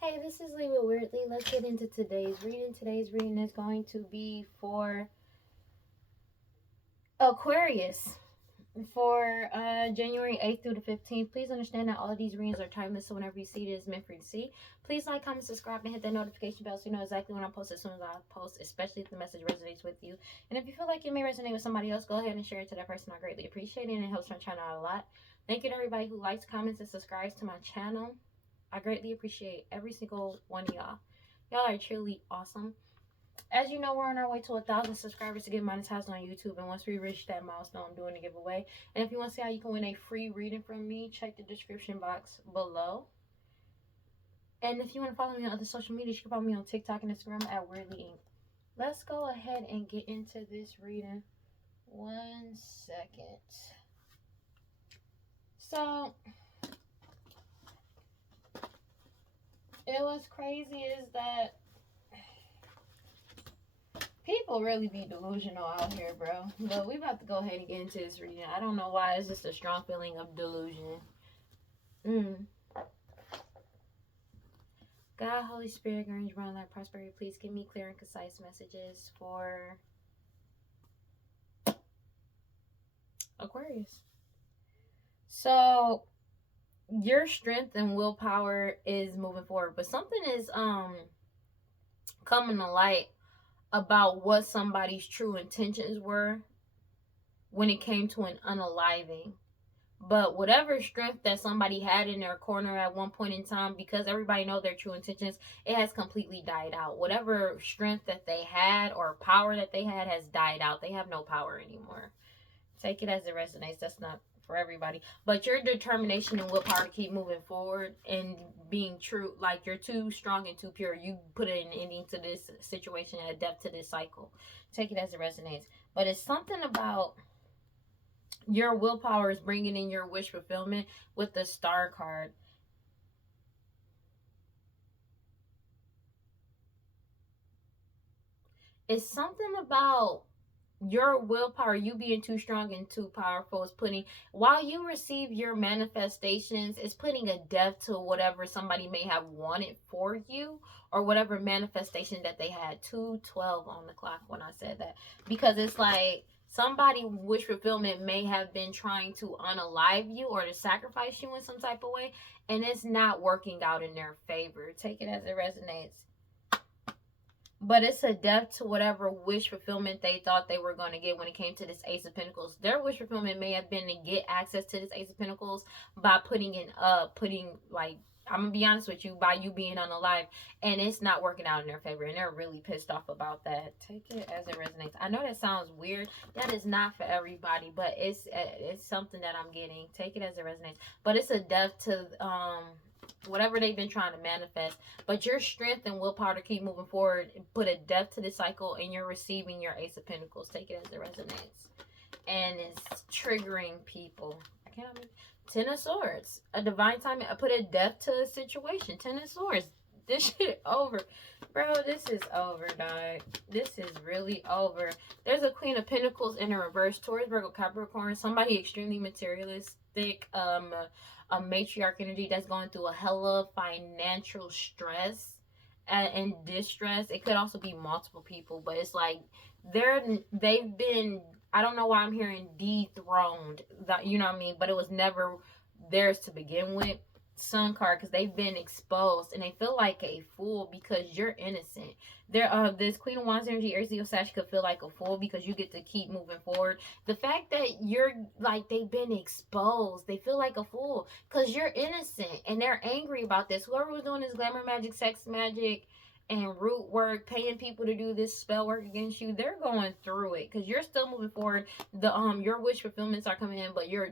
Hey, this is Lee with WeirdLee. Let's get into today's reading. Today's reading is going to be for Aquarius for January 8th through the 15th. Please understand that all of these readings are timeless, so whenever you see it, it's meant for you to see. Please like, comment, subscribe, and hit that notification bell so you know exactly when I post as soon as I post, especially if the message resonates with you. And if you feel like it may resonate with somebody else, go ahead and share it to that person. I greatly appreciate it, and it helps my channel out a lot. Thank you to everybody who likes, comments, and subscribes to my channel. I greatly appreciate every single one of y'all. Y'all are truly awesome. As you know, we're on our way to 1,000 subscribers to get monetized on YouTube. And once we reach that milestone, I'm doing a giveaway. And if you want to see how you can win a free reading from me, check the description box below. And if you want to follow me on other social media, you can follow me on TikTok and Instagram at WeirdLee. Let's go ahead and get into this reading. 1 second. So, what's crazy is that people really be delusional out here, bro. But we about to go ahead and get into this reading. I don't know why. It's just a strong feeling of delusion. God, Holy Spirit, Orange, Brown, Light, Prosperity, please give me clear and concise messages for Aquarius. So, your strength and willpower is moving forward. But something is coming to light about what somebody's true intentions were when it came to an unaliving. But whatever strength that somebody had in their corner at one point in time, because everybody know their true intentions, it has completely died out. Whatever strength that they had or power that they had has died out. They have no power anymore. Take it as it resonates. That's not for everybody. But your determination and willpower to keep moving forward and being true, like you're too strong and too pure. You put an ending to this situation, a depth to this cycle. Take it as it resonates. But it's something about your willpower is bringing in your wish fulfillment with the star card. It's something about your willpower, you being too strong and too powerful, is putting, while you receive your manifestations, is putting a depth to whatever somebody may have wanted for you, or whatever manifestation that they had. 2:12 on the clock when I said that, because it's like somebody wish fulfillment may have been trying to unalive you or to sacrifice you in some type of way, and it's not working out in their favor. Take it as it resonates. But it's a depth to whatever wish fulfillment they thought they were going to get when it came to this Ace of Pentacles. Their wish fulfillment may have been to get access to this Ace of Pentacles by putting like, I'm gonna be honest with you, by you being unalive, and it's not working out in their favor, and they're really pissed off about that. Take it as it resonates. I know that sounds weird. That is not for everybody, but it's something that I'm getting. Take it as it resonates. But it's a depth to whatever they've been trying to manifest. But your strength and willpower to keep moving forward put a depth to the cycle, and you're receiving your Ace of Pentacles. Take it as it resonates. And it's triggering people. I can't remember. 10 of Swords. A divine timing. I put a depth to a situation. 10 of Swords. This shit over. Bro, this is over, dog. This is really over. There's a Queen of Pentacles in a reverse. Taurus, Virgo, Capricorn. Somebody extremely materialistic. A matriarch energy that's going through a hella financial stress and distress. It could also be multiple people, but it's like they've been, I don't know why I'm hearing dethroned, that, you know what I mean, but it was never theirs to begin with. Sun card, because they've been exposed and they feel like a fool because you're innocent. This Queen of Wands energy, Aries, Leo, Sag, could feel like a fool because you get to keep moving forward. The fact that you're like, they've been exposed, they feel like a fool because you're innocent, and they're angry about this. Whoever was doing this glamour magic, sex magic, and root work, paying people to do this spell work against you, they're going through it because you're still moving forward. Your wish fulfillments are coming in, but your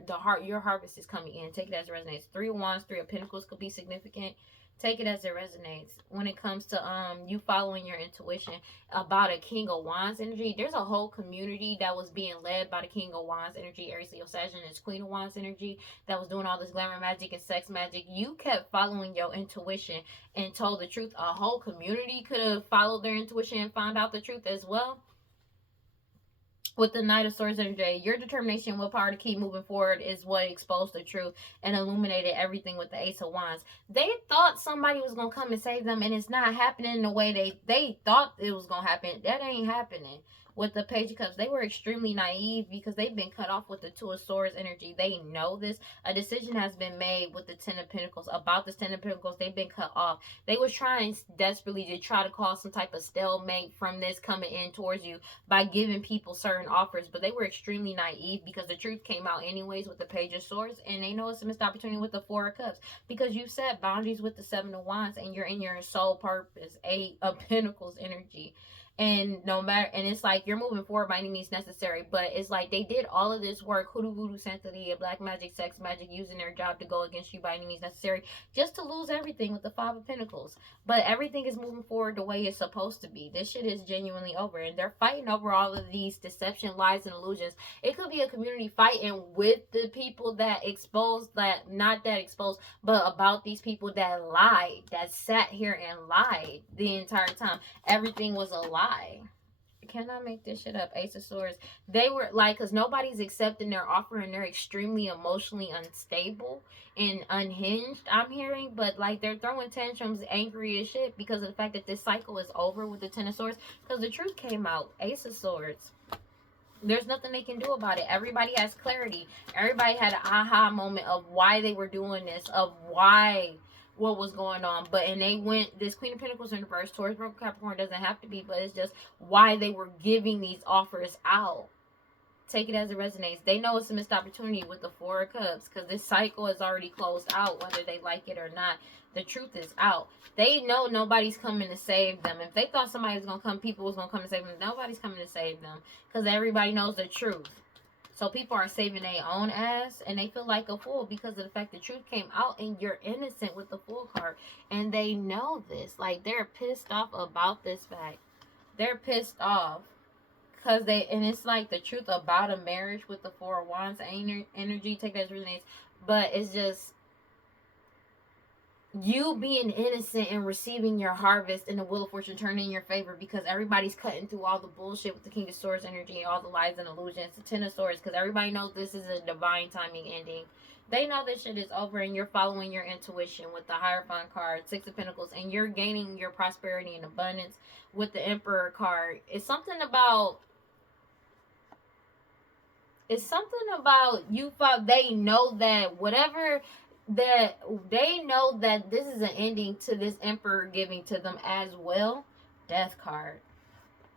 harvest is coming in. Take it as it resonates. 3 of Wands, 3 of Pentacles could be significant. Take it as it resonates. When it comes to you following your intuition about a King of Wands energy, there's a whole community that was being led by the King of Wands energy, Aries, Leo, Sagittarius, Queen of Wands energy, that was doing all this glamour magic and sex magic. You kept following your intuition and told the truth. A whole community could have followed their intuition and found out the truth as well. with the Knight of Swords energy, your determination and willpower to keep moving forward is what exposed the truth and illuminated everything with the Ace of Wands. They thought somebody was going to come and save them, and it's not happening in the way they thought it was going to happen. That ain't happening. With the Page of Cups, they were extremely naive because they've been cut off with the Two of Swords energy. They know this. A decision has been made with the Ten of Pentacles. About this Ten of Pentacles, they've been cut off. They was trying desperately to try to cause some type of stalemate from this coming in towards you by giving people certain offers, but they were extremely naive because the truth came out anyways with the Page of Swords, and they know it's a missed opportunity with the Four of Cups because you set boundaries with the Seven of Wands, and you're in your soul purpose, Eight of Pentacles energy. And no matter, and it's like you're moving forward by any means necessary, but it's like they did all of this work, hoodoo voodoo santeria, black magic, sex magic, using their job to go against you by any means necessary, just to lose everything with the Five of Pentacles. But everything is moving forward the way it's supposed to be. This shit is genuinely over, and they're fighting over all of these deception, lies, and illusions. It could be a community fighting with the people that exposed, that not that exposed, but about these people that lied, that sat here and lied the entire time. Everything was a lie. Can I make this shit up? Ace of Swords. They were like, because nobody's accepting their offer, and they're extremely emotionally unstable and unhinged, I'm hearing. But like, they're throwing tantrums, angry as shit because of the fact that this cycle is over with the Ten of Swords, because the truth came out. Ace of Swords. There's nothing they can do about it. Everybody has clarity. Everybody had an aha moment of why they were doing this, of why, what was going on. But and they went, this Queen of Pentacles in reverse, Taurus, Virgo, Capricorn, doesn't have to be, but it's just why they were giving these offers out. Take it as it resonates. They know it's a missed opportunity with the Four of Cups, because this cycle is already closed out, whether they like it or not. The truth is out. They know nobody's coming to save them. If they thought somebody was going to come, people was going to come and save them, nobody's coming to save them, because everybody knows the truth. So people are saving their own ass, and they feel like a fool because of the fact the truth came out, and you're innocent with the Fool card. And they know this. Like, they're pissed off about this fact. They're pissed off. Because and it's like the truth about a marriage with the Four of Wands energy. Take that as resonates. But it's just you being innocent and receiving your harvest, and the Wheel of Fortune turning in your favor, because everybody's cutting through all the bullshit with the King of Swords energy, all the lies and illusions, the Ten of Swords, because everybody knows this is a divine timing ending. They know this shit is over, and you're following your intuition with the Hierophant card, Six of Pentacles, and you're gaining your prosperity and abundance with the Emperor card. It's something about you. They know that whatever, that they know that this is an ending to this Emperor giving to them as well. Death card.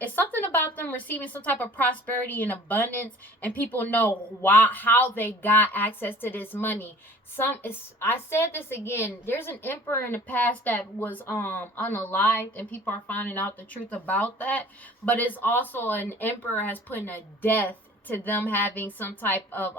It's something about them receiving some type of prosperity and abundance, and people know how they got access to this money. I said this again. There's an emperor in the past that was unalived, and people are finding out the truth about that. But it's also an emperor has put a death to them having some type of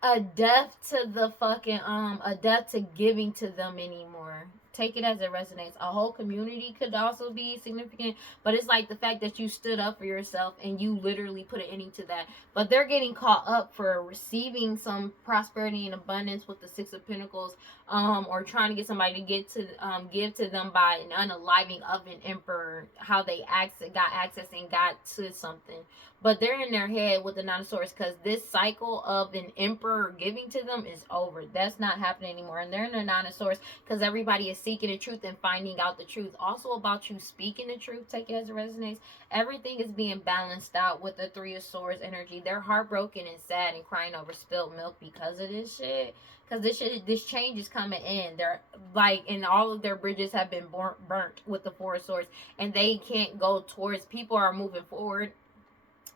a death to the fucking a death to giving to them anymore. Take it as it resonates. A whole community could also be significant, but it's like the fact that you stood up for yourself and you literally put an ending to that. But they're getting caught up for receiving some prosperity and abundance with the Six of Pentacles, or trying to get somebody to give to them by an unaliving of an emperor, how they got access and got to something. But they're in their head with the Nine of Swords, because this cycle of an emperor giving to them is over. That's not happening anymore. And they're in the Nine of Swords because everybody is seeking the truth and finding out the truth. Also about you speaking the truth. Take it as it resonates. Everything is being balanced out with the Three of Swords energy. They're heartbroken and sad and crying over spilled milk because of this shit. Because this change is coming in. They're like, and all of their bridges have been burnt with the Four of Swords. And they can't go towards, people are moving forward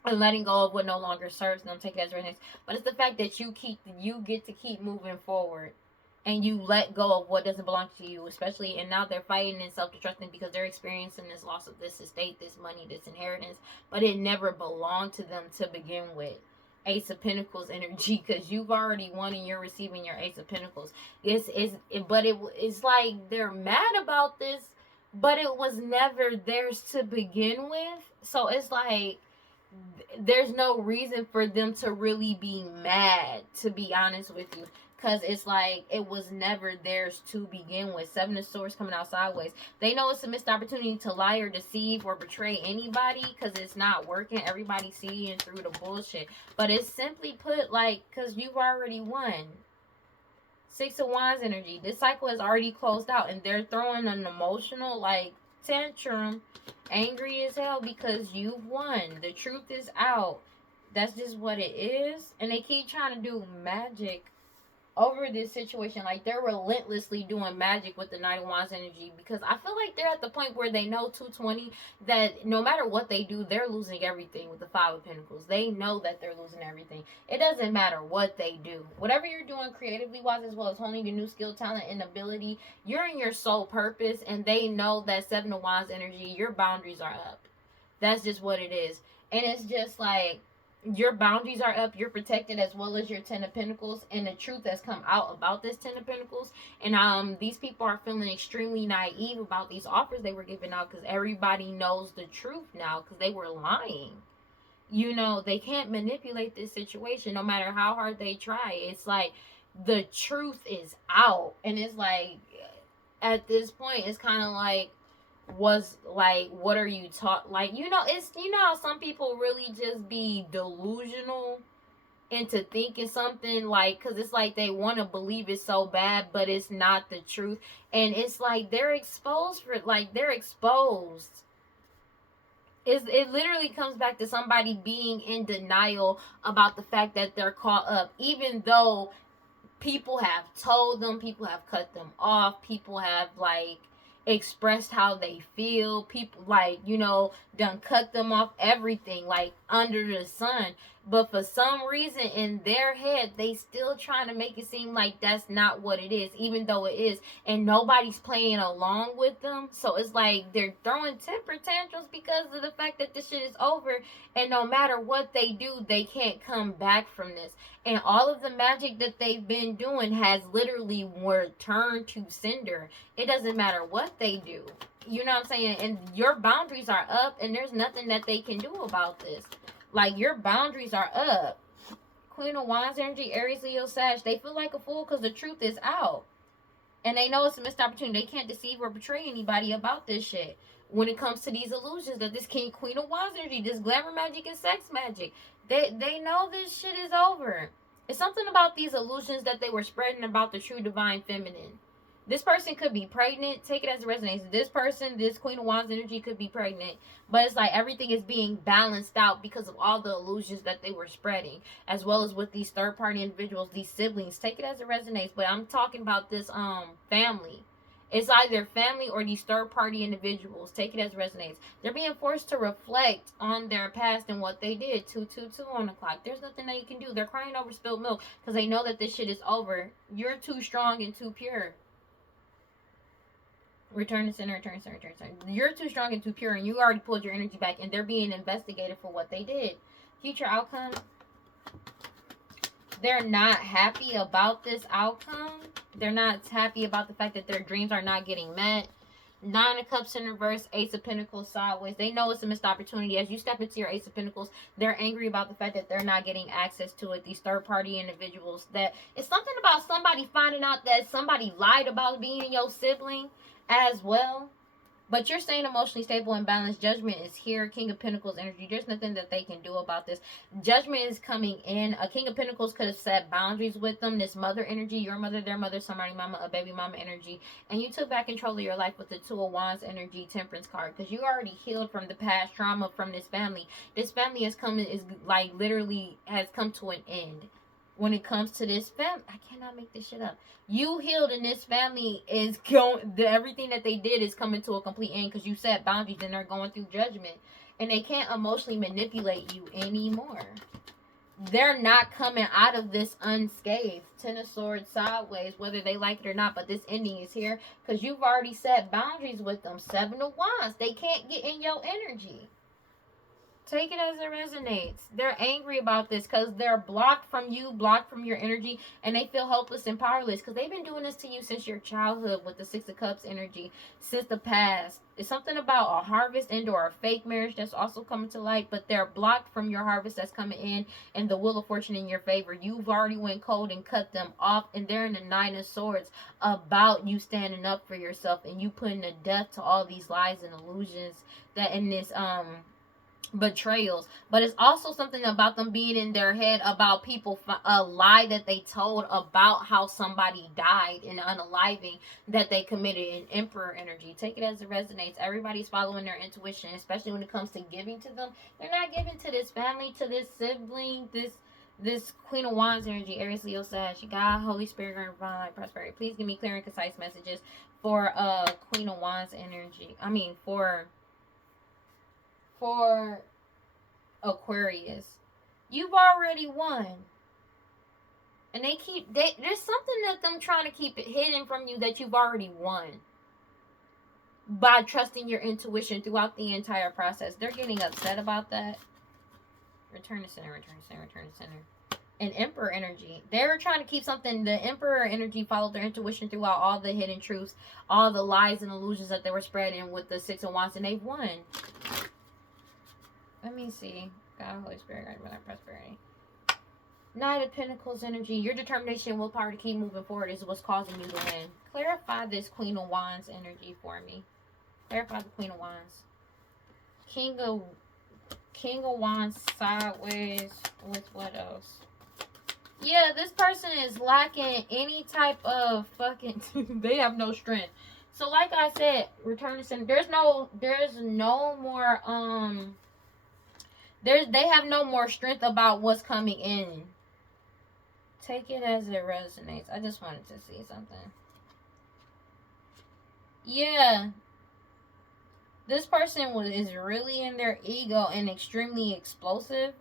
and letting go of what no longer serves them. Take it as resonates. But it's the fact that you get to keep moving forward, and you let go of what doesn't belong to you, especially. And now they're fighting and self-destructing because they're experiencing this loss of this estate, this money, this inheritance, but it never belonged to them to begin with. Ace of Pentacles energy, because you've already won and you're receiving your Ace of Pentacles. It's like they're mad about this, but it was never theirs to begin with. So it's like there's no reason for them to really be mad, to be honest with you. Because it's like it was never theirs to begin with. Seven of Swords coming out sideways. They know it's a missed opportunity to lie or deceive or betray anybody because it's not working. Everybody's seeing through the bullshit. But it's simply put, like, because you've already won. Six of Wands energy. This cycle has already closed out, and they're throwing an emotional, like, tantrum, angry as hell because you've won. The truth is out. That's just what it is. And they keep trying to do magic over this situation. Like, they're relentlessly doing magic with the Knight of Wands energy, because I feel like they're at the point where they know 220 that no matter what they do, they're losing everything with the Five of Pentacles. They know that they're losing everything. It doesn't matter what they do. Whatever you're doing creatively wise, as well as honing your new skill, talent, and ability, you're in your sole purpose, and they know that Seven of Wands energy, your boundaries are up. That's just what it is. And it's just like, your boundaries are up, you're protected, as well as your Ten of Pentacles, and the truth has come out about this Ten of Pentacles. And these people are feeling extremely naive about these offers they were giving out, because everybody knows the truth now, because they were lying. You know, they can't manipulate this situation no matter how hard they try. It's like the truth is out, and it's like at this point it's kind of like, was like, what are you taught? Like, you know, it's, you know how some people really just be delusional into thinking something, like, because it's like they want to believe it so bad, but it's not the truth. And it's like they're exposed for it. Like, they're exposed. It literally comes back to somebody being in denial about the fact that they're caught up, even though people have told them, people have cut them off, people have, like, expressed how they feel, people, like, you know, done cut them off, everything, like, under the sun. But for some reason in their head, they still trying to make it seem like that's not what it is, even though it is. And nobody's playing along with them. So it's like they're throwing temper tantrums because of the fact that this shit is over. And no matter what they do, they can't come back from this. And all of the magic that they've been doing has literally returned to cinder. It doesn't matter what they do. You know what I'm saying? And your boundaries are up, and there's nothing that they can do about this. Like, your boundaries are up. Queen of Wands energy, Aries, Leo, Sag. They feel like a fool because the truth is out. And they know it's a missed opportunity. They can't deceive or betray anybody about this shit. When it comes to these illusions that this King, Queen of Wands energy, this glamour magic and sex magic, they know this shit is over. It's something about these illusions that they were spreading about the true divine feminine. This person could be pregnant. Take it as it resonates. This person, this Queen of Wands energy, could be pregnant. But it's like everything is being balanced out because of all the illusions that they were spreading. As well as with these third-party individuals, these siblings. Take it as it resonates. But I'm talking about this family. It's either family or these third-party individuals. Take it as it resonates. They're being forced to reflect on their past and what they did. 222 on the clock. There's nothing that you can do. They're crying over spilled milk because they know that this shit is over. You're too strong and too pure. Return to center, return to center, return to center. You're too strong and too pure, and you already pulled your energy back, and they're being investigated for what they did. Future outcome. They're not happy about this outcome. They're not happy about the fact that their dreams are not getting met. Nine of Cups in reverse, Ace of Pentacles sideways. They know it's a missed opportunity. As you step into your Ace of Pentacles, they're angry about the fact that they're not getting access to it. These third-party individuals. That it's something about somebody finding out that somebody lied about being your sibling as well. But you're staying emotionally stable and balanced. Judgment is here. King of Pentacles energy. There's nothing that they can do about this. Judgment is coming in. A King of Pentacles could have set boundaries with them. This mother energy, your mother, their mother, somebody mama, a baby mama energy. And you took back control of your life with the Two of Wands energy, Temperance card. Because you already healed from the past trauma from this family. This family is coming, is like literally has come to an end. When it comes to this family, I cannot make this shit up. You healed, and this family is going, everything that they did is coming to a complete end because you set boundaries and they're going through judgment. And they can't emotionally manipulate you anymore. They're not coming out of this unscathed. Ten of Swords sideways, whether they like it or not. But this ending is here because you've already set boundaries with them. Seven of Wands. They can't get in your energy. Take it as it resonates. They're angry about this because they're blocked from you, blocked from your energy, and they feel helpless and powerless because they've been doing this to you since your childhood with the Six of Cups energy, since the past. It's something about a harvest and or a fake marriage that's also coming to light, but they're blocked from your harvest that's coming in and the wheel of fortune in your favor. You've already went cold and cut them off, and they're in the Nine of Swords about you standing up for yourself and you putting a death to all these lies and illusions that in this betrayals. But it's also something about them being in their head about people, a lie that they told about how somebody died and unaliving that they committed in Emperor energy. Take it as it resonates. Everybody's following their intuition, especially when it comes to giving to them. They're not giving to this family, to this sibling, this Queen of Wands energy, Aries, Leo, Sag, God, Holy Spirit, and Divine Prosperity. Please give me clear and concise messages for Queen of Wands energy. I mean, for Aquarius. You've already won. And there's something that them trying to keep it hidden from you that you've already won. By trusting your intuition throughout the entire process. They're getting upset about that. Return to center, return to center, return to center. And Emperor energy. They're trying to keep something. The Emperor energy followed their intuition throughout all the hidden truths, all the lies and illusions that they were spreading with the Six of Wands, and they've won. Let me see. God, Holy Spirit, God, Divine Prosperity. Knight of Pentacles energy. Your determination, willpower to keep moving forward is what's causing you to win. Clarify this Queen of Wands energy for me. Clarify the Queen of Wands. King of Wands sideways with what else? Yeah, this person is lacking any type of fucking... they have no strength. So like I said, return to center. There's no more... They have no more strength about what's coming in. Take it as it resonates. I just wanted to see something. Yeah. This person is really in their ego and extremely explosive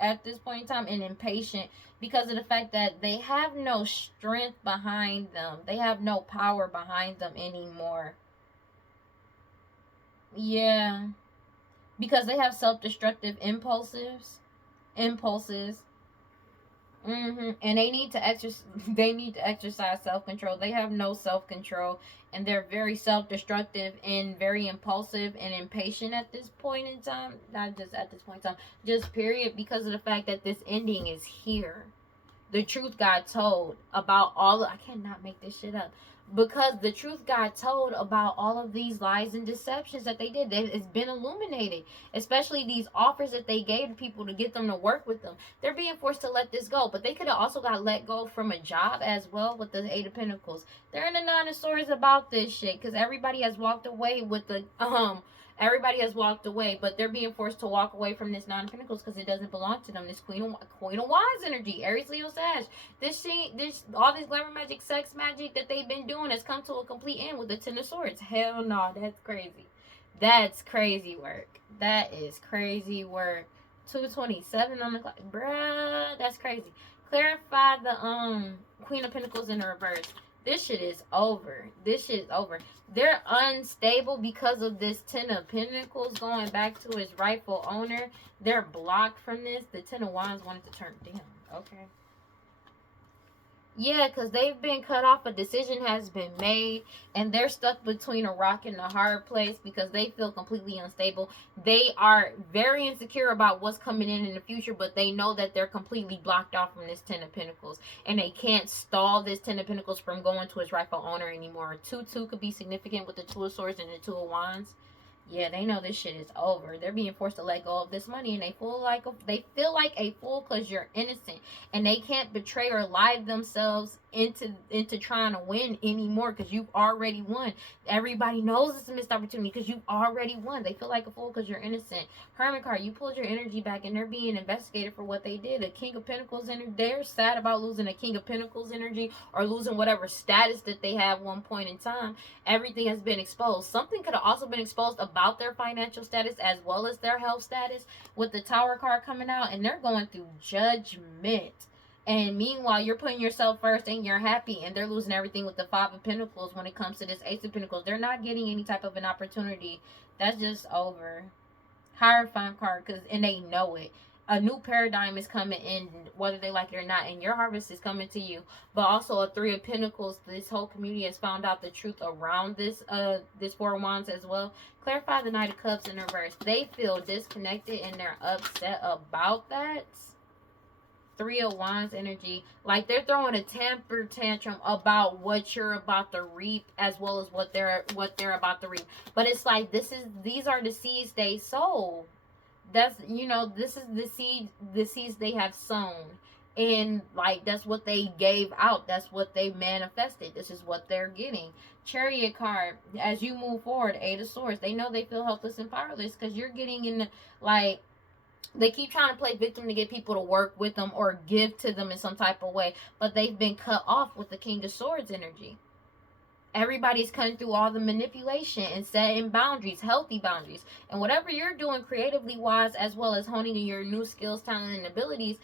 at this point in time and impatient because of the fact that they have no strength behind them. They have no power behind them anymore. Yeah. Because they have self-destructive impulses. And they need to exercise self-control. They have no self-control, and they're very self-destructive and very impulsive and impatient at this point in time. Not just at this point in time, just period, because of the fact that this ending is here. The truth got told about I cannot make this shit up. Because the truth got told about all of these lies and deceptions that they did. It's been illuminated. Especially these offers that they gave to people to get them to work with them. They're being forced to let this go. But they could have also got let go from a job as well with the Eight of Pentacles. They're in the Nine of Swords about this shit. Because everybody has walked away with the... Everybody has walked away, but they're being forced to walk away from this Nine of Pentacles because it doesn't belong to them. This Queen of Wands energy, Aries, Leo, Sag. All this glamour magic, sex magic that they've been doing has come to a complete end with the Ten of Swords. Hell no, that's crazy. That's crazy work. That is crazy work. 2:27 on the clock, bruh. That's crazy. Clarify the Queen of Pentacles in the reverse. This shit is over. They're unstable because of this Ten of Pentacles going back to its rightful owner. They're blocked from this. The Ten of Wands wanted to turn down. Okay. Yeah, because they've been cut off. A decision has been made. And they're stuck between a rock and a hard place because they feel completely unstable. They are very insecure about what's coming in the future. But they know that they're completely blocked off from this Ten of Pentacles. And they can't stall this Ten of Pentacles from going to its rightful owner anymore. 2-2 could be significant with the Two of Swords and the Two of Wands. Yeah, they know this shit is over. They're being forced to let go of this money, and they feel like a fool because you're innocent, and they can't betray or lie themselves into trying to win anymore because you've already won. Everybody knows it's a missed opportunity because you've already won. They feel like a fool because you're innocent. Hermit card, you pulled your energy back, and they're being investigated for what they did. A King of Pentacles energy. They're sad about losing a King of Pentacles energy or losing whatever status that they have one point in time. Everything has been exposed. Something could have also been exposed about their financial status as well as their health status with the Tower card coming out, and they're going through judgment. And meanwhile, you're putting yourself first and you're happy, and they're losing everything with the Five of Pentacles when it comes to this Ace of Pentacles. They're not getting any type of an opportunity. That's just over. Hierophant card, and they know it. A new paradigm is coming in, whether they like it or not, and your harvest is coming to you. But also a Three of Pentacles. This whole community has found out the truth around this Four of Wands as well. Clarify the Knight of Cups in reverse. They feel disconnected and they're upset about that. Three of Wands energy, like they're throwing a temper tantrum about what you're about to reap, as well as what they're about to reap. But it's like, these are the seeds they sow. That's, this is the seeds they have sown, and like that's what they gave out, that's what they manifested, this is what they're getting. Chariot card, as you move forward, Eight of Swords, they know they feel helpless and powerless because you're getting in, like, they keep trying to play victim to get people to work with them or give to them in some type of way, but they've been cut off with the King of Swords energy. Everybody's cutting through all the manipulation and setting boundaries, healthy boundaries. And whatever you're doing creatively wise, as well as honing in your new skills, talent, and abilities,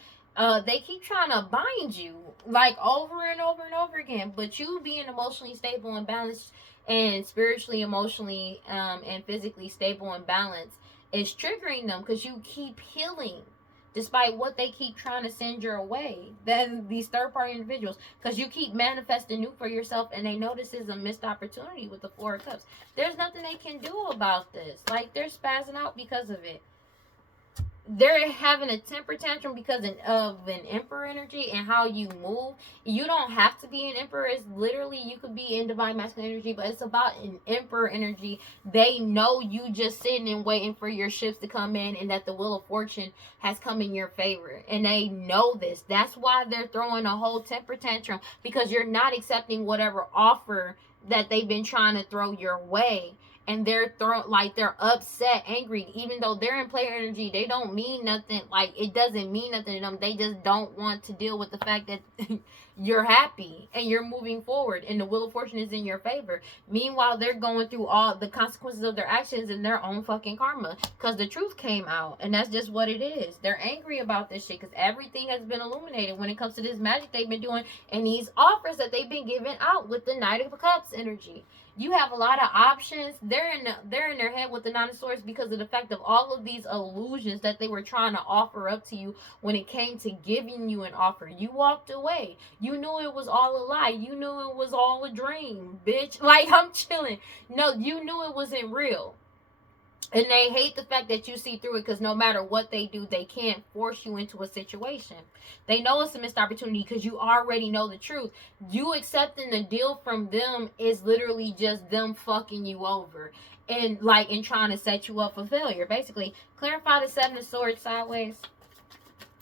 they keep trying to bind you, like, over and over and over again. But you being emotionally stable and balanced, and spiritually, emotionally, and physically stable and balanced, is triggering them because you keep healing despite what they keep trying to send your way. Then these third-party individuals, because you keep manifesting new for yourself, and they know this is a missed opportunity with the Four of Cups. There's nothing they can do about this. Like, they're spazzing out because of it. They're having a temper tantrum because of an Emperor energy and how you move. You don't have to be an Emperor. It's literally, you could be in Divine Masculine energy, but it's about an Emperor energy. They know you just sitting and waiting for your ships to come in, and that the Wheel of Fortune has come in your favor. And they know this. That's why they're throwing a whole temper tantrum, because you're not accepting whatever offer that they've been trying to throw your way. And they're upset, angry, even though they're in player energy. They don't mean nothing. Like, it doesn't mean nothing to them. They just don't want to deal with the fact that you're happy and you're moving forward and the Wheel of Fortune is in your favor. Meanwhile, they're going through all the consequences of their actions and their own fucking karma, because the truth came out, and that's just what it is. They're angry about this shit because everything has been illuminated when it comes to this magic they've been doing and these offers that they've been giving out with the Knight of Cups energy. You have a lot of options. They're in their head with the Nine of Swords because of the fact of all of these illusions that they were trying to offer up to you. When it came to giving you an offer, you walked away. You knew it was all a lie. You knew it was all a dream, bitch. Like, I'm chilling. No, you knew it wasn't real. And they hate the fact that you see through it, because no matter what they do, they can't force you into a situation. They know it's a missed opportunity because you already know the truth. You accepting the deal from them is literally just them fucking you over. And trying to set you up for failure. Basically, clarify the Seven of Swords sideways.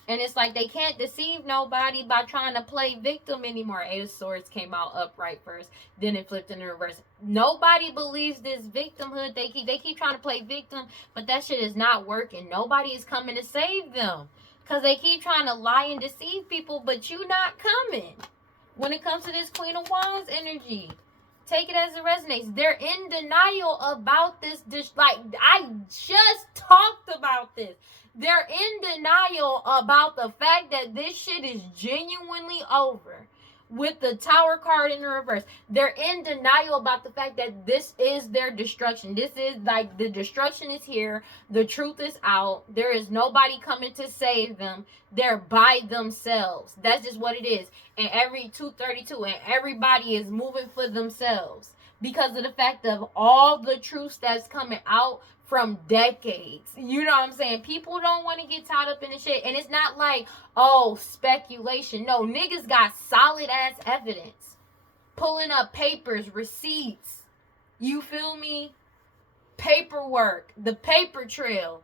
And it's like they can't deceive nobody by trying to play victim anymore. Eight of Swords came out upright first, then it flipped in the reverse. Nobody believes this victimhood. They keep trying to play victim, but that shit is not working. Nobody is coming to save them because they keep trying to lie and deceive people, but you not coming. When it comes to this Queen of Wands energy, take it as it resonates. They're in denial about this. Like, I just talked about this. They're in denial about the fact that this shit is genuinely over. With the Tower card in the reverse, they're in denial about the fact that this is their destruction. This is like, the destruction is here. The truth is out. There is nobody coming to save them. They're by themselves. That's just what it is. And every 232, and everybody is moving for themselves because of the fact of all the truths that's coming out from decades. You know what I'm saying? People don't want to get tied up in the shit. And it's not like, oh, speculation. No, niggas got solid ass evidence. Pulling up papers, receipts. You feel me? Paperwork. The paper trail.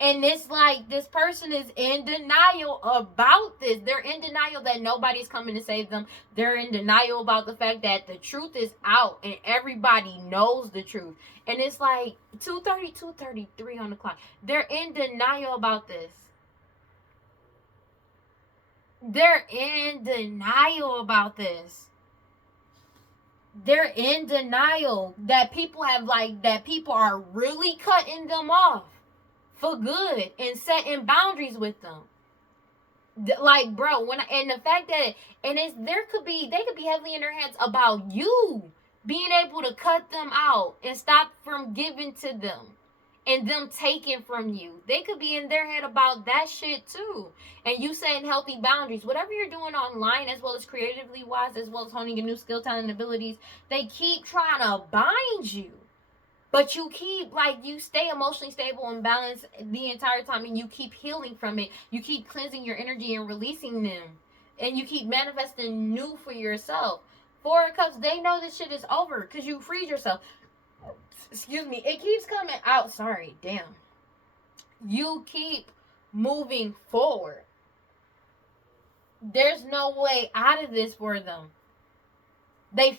And it's like, this person is in denial about this. They're in denial that nobody's coming to save them. They're in denial about the fact that the truth is out and everybody knows the truth. And it's like 2:30, 2:33 on the clock. They're in denial about this. They're in denial about this. They're in denial that people are really cutting them off for good and setting boundaries with them. Like, bro, and the fact that, and they could be heavily in their hands about you being able to cut them out and stop from giving to them. and them taking from you. They could be in their head about that shit too. And you setting healthy boundaries. Whatever you're doing online, as well as creatively wise, as well as honing your new skill, talent, and abilities, they keep trying to bind you. But you keep, like, you stay emotionally stable and balanced the entire time, and you keep healing from it. You keep cleansing your energy and releasing them. And you keep manifesting new for yourself. Four of Cups, they know this shit is over because you freed yourself. Excuse me. It keeps coming out. Sorry, damn. You keep moving forward. There's no way out of this for them. They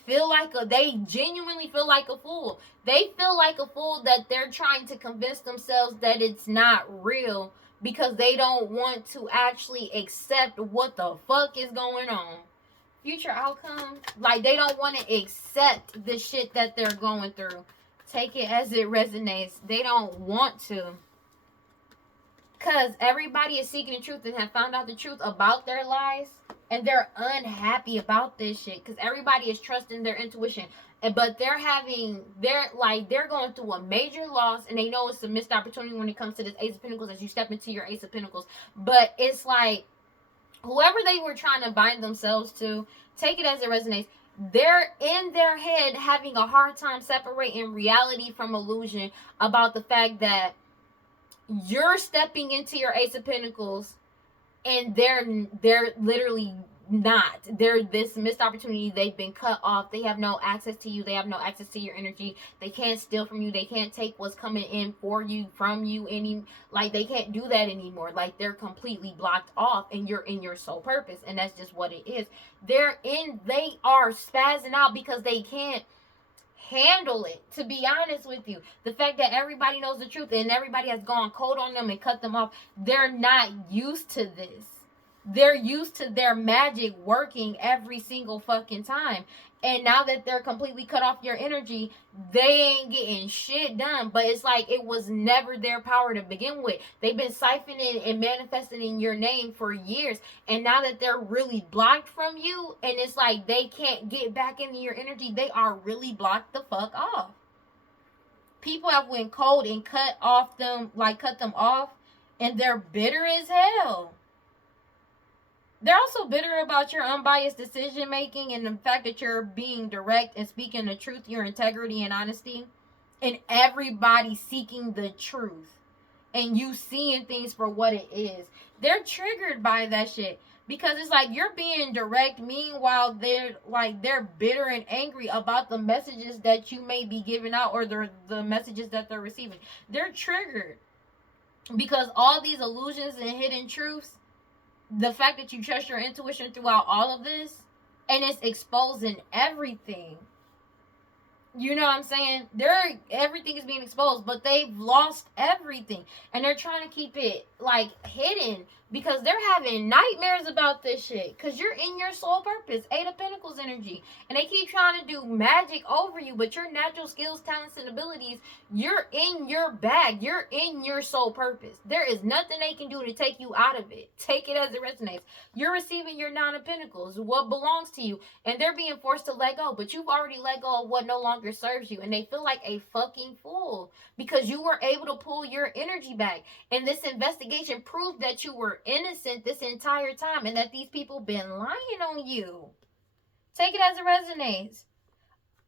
genuinely feel like a fool. They feel like a fool that they're trying to convince themselves that it's not real because they don't want to actually accept what the fuck is going on. Future outcomes, like, they don't want to accept the shit that they're going through. Take it as it resonates. They don't want to. Because everybody is seeking the truth and have found out the truth about their lies. And they're unhappy about this shit. Because everybody is trusting their intuition. But they're going through a major loss. And they know it's a missed opportunity when it comes to this Ace of Pentacles as you step into your Ace of Pentacles. But it's like, whoever they were trying to bind themselves to, take it as it resonates. They're in their head having a hard time separating reality from illusion about the fact that you're stepping into your Ace of Pentacles and they're literally not. They're this missed opportunity. They've been cut off. They have no access to you. They have no access to your energy. They can't steal from you. They can't take what's coming in for you, from you, they can't do that anymore. Like, they're completely blocked off, and you're in your soul purpose, and that's just what it is. They are spazzing out because they can't handle it, to be honest with you. The fact that everybody knows the truth and everybody has gone cold on them and cut them off, they're not used to this. They're used to their magic working every single fucking time. And now that they're completely cut off your energy, they ain't getting shit done. But it's like it was never their power to begin with. They've been siphoning and manifesting in your name for years. And now that they're really blocked from you, and it's like they can't get back into your energy, they are really blocked the fuck off. People have went cold and cut them off, and they're bitter as hell. They're also bitter about your unbiased decision making and the fact that you're being direct and speaking the truth, your integrity and honesty, and everybody seeking the truth and you seeing things for what it is. They're triggered by that shit because it's like you're being direct. Meanwhile, they're bitter and angry about the messages that you may be giving out or the messages that they're receiving. They're triggered because all these illusions and hidden truths, the fact that you trust your intuition throughout all of this, and it's exposing everything. You know what I'm saying? Everything is being exposed, but they've lost everything. And they're trying to keep it, hidden because they're having nightmares about this shit. Because you're in your soul purpose, Eight of Pentacles energy. And they keep trying to do magic over you, but your natural skills, talents, and abilities, you're in your bag. You're in your soul purpose. There is nothing they can do to take you out of it. Take it as it resonates. You're receiving your Nine of Pentacles, what belongs to you. And they're being forced to let go. But you've already let go of what no longer serves you. And they feel like a fucking fool because you were able to pull your energy back. And this investigation proved that you were innocent this entire time and that these people been lying on you. Take it as it resonates.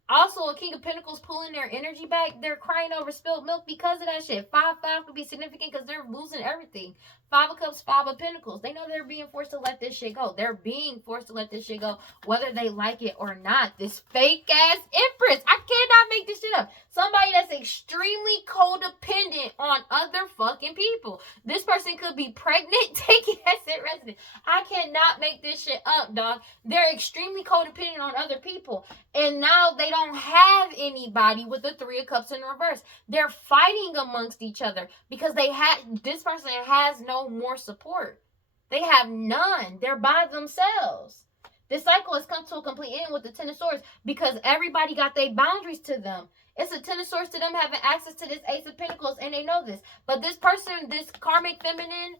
Also, a King of Pentacles pulling their energy back. They're crying over spilled milk because of that shit. 5-5 could be significant because they're losing everything. 5 of Cups, 5 of Pentacles. They know they're being forced to let this shit go. They're being forced to let this shit go, whether they like it or not. This fake ass Empress. I cannot make this shit up. Somebody that's extremely codependent on other fucking people. This person could be pregnant. Take it as it resonates. I cannot make this shit up, dog. They're extremely codependent on other people. And now they don't have anybody with the 3 of Cups in reverse. They're fighting amongst each other because this person has no more support. They have none. They're by themselves. This cycle has come to a complete end with the Ten of Swords because everybody got their boundaries to them. It's a Ten of Swords to them having access to this Ace of Pentacles, and they know this. But this person, this karmic feminine,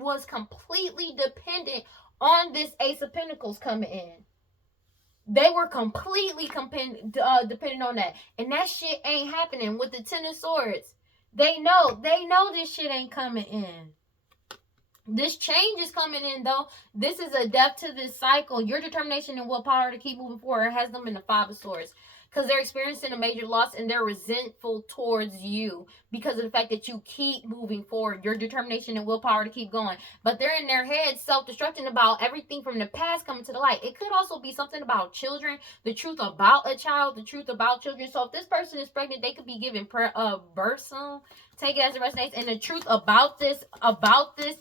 was completely dependent on this Ace of Pentacles coming in. They were completely dependent on that. And that shit ain't happening with the Ten of Swords. They know this shit ain't coming in. This change is coming in, though. This is a death to this cycle. Your determination and willpower to keep moving forward has them in the Five of Swords. Because they're experiencing a major loss and they're resentful towards you because of the fact that you keep moving forward. Your determination and willpower to keep going. But they're in their heads self-destructing about everything from the past coming to the light. It could also be something about children, the truth about a child, the truth about children. So if this person is pregnant, they could be giving birth soon. Take it as it resonates. And the truth about this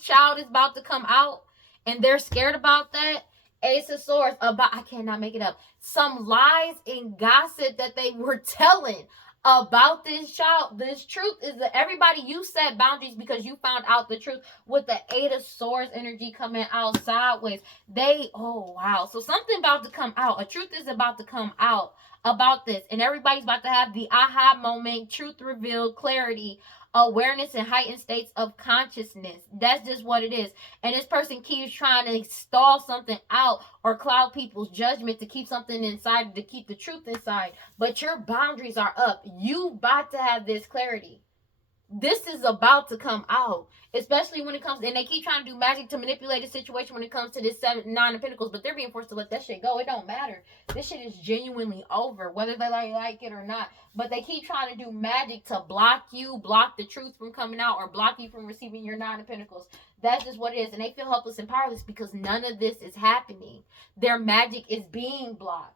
child is about to come out, and they're scared about that. Ace of Swords, about, I cannot make it up, some lies and gossip that they were telling about this child. This truth is that everybody, you set boundaries because you found out the truth. With the Eight of Swords energy coming out sideways, oh wow, so something about to come out. A truth is about to come out about this, and everybody's about to have the aha moment, truth revealed, clarity, awareness, and heightened states of consciousness. That's just what it is. And this person keeps trying to stall something out or cloud people's judgment to keep something inside, to keep the truth inside. But your boundaries are up. You about to have this clarity. This is about to come out, especially when it comes, and they keep trying to do magic to manipulate the situation when it comes to this Nine of Pentacles, but they're being forced to let that shit go. It don't matter. This shit is genuinely over, whether they like it or not. But they keep trying to do magic to block you, block the truth from coming out, or block you from receiving your Nine of Pentacles. That's just what it is. And they feel helpless and powerless because none of this is happening. Their magic is being blocked.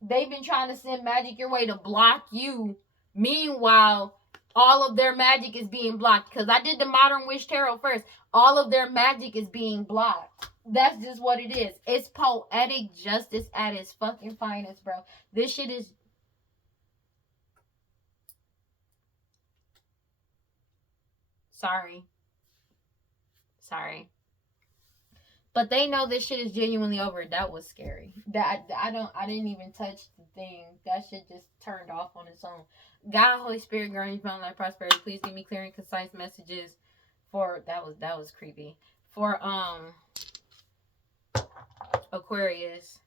They've been trying to send magic your way to block you. Meanwhile, all of their magic is being blocked. Because I did the Modern Witch Tarot first. All of their magic is being blocked. That's just what it is. It's poetic justice at its fucking finest, bro. This shit is... Sorry. But they know this shit is genuinely over. That was scary. That I didn't even touch the thing. That shit just turned off on its own. God, Holy Spirit, grant you found life prosperity. Please give me clear and concise messages for that was creepy. For Aquarius.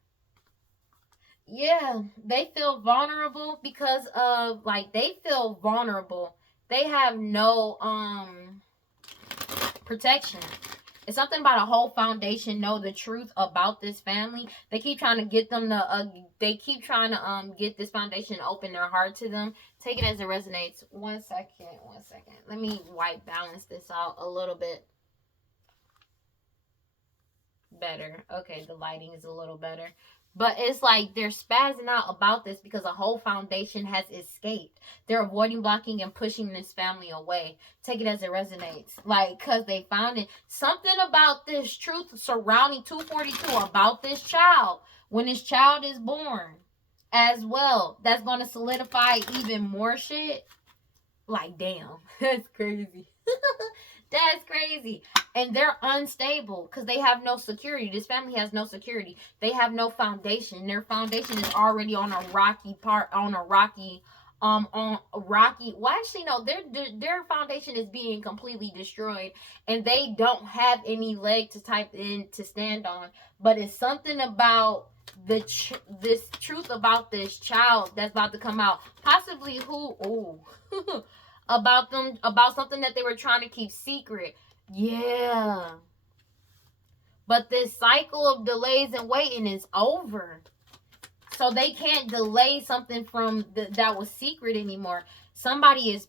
Yeah, they feel vulnerable because of they feel vulnerable. They have no protection. It's something about a whole foundation know the truth about this family. They keep trying to get them to get this foundation to open their heart to them. Take it as it resonates. One second. Let me balance this out a little bit better. Okay, the lighting is a little better. But it's like they're spazzing out about this because a whole foundation has escaped. They're avoiding, blocking, and pushing this family away. Take it as it resonates. Because they found it. Something about this truth surrounding 242 about this child. When this child is born as well. That's going to solidify even more shit. Damn. That's crazy. That's crazy. And they're unstable because they have no security. This family has no security. They have no foundation. Their foundation is already on a rocky well, actually no, their foundation is being completely destroyed, and they don't have any leg to type in to stand on. But it's something about this truth about this child that's about to come out. Possibly about something that they were trying to keep secret. Yeah. But this cycle of delays and waiting is over. So they can't delay something from that was secret anymore.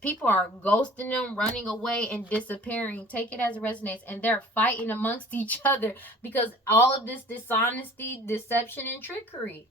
People are ghosting them, running away, and disappearing. Take it as it resonates. And they're fighting amongst each other because all of this dishonesty, deception, and trickery.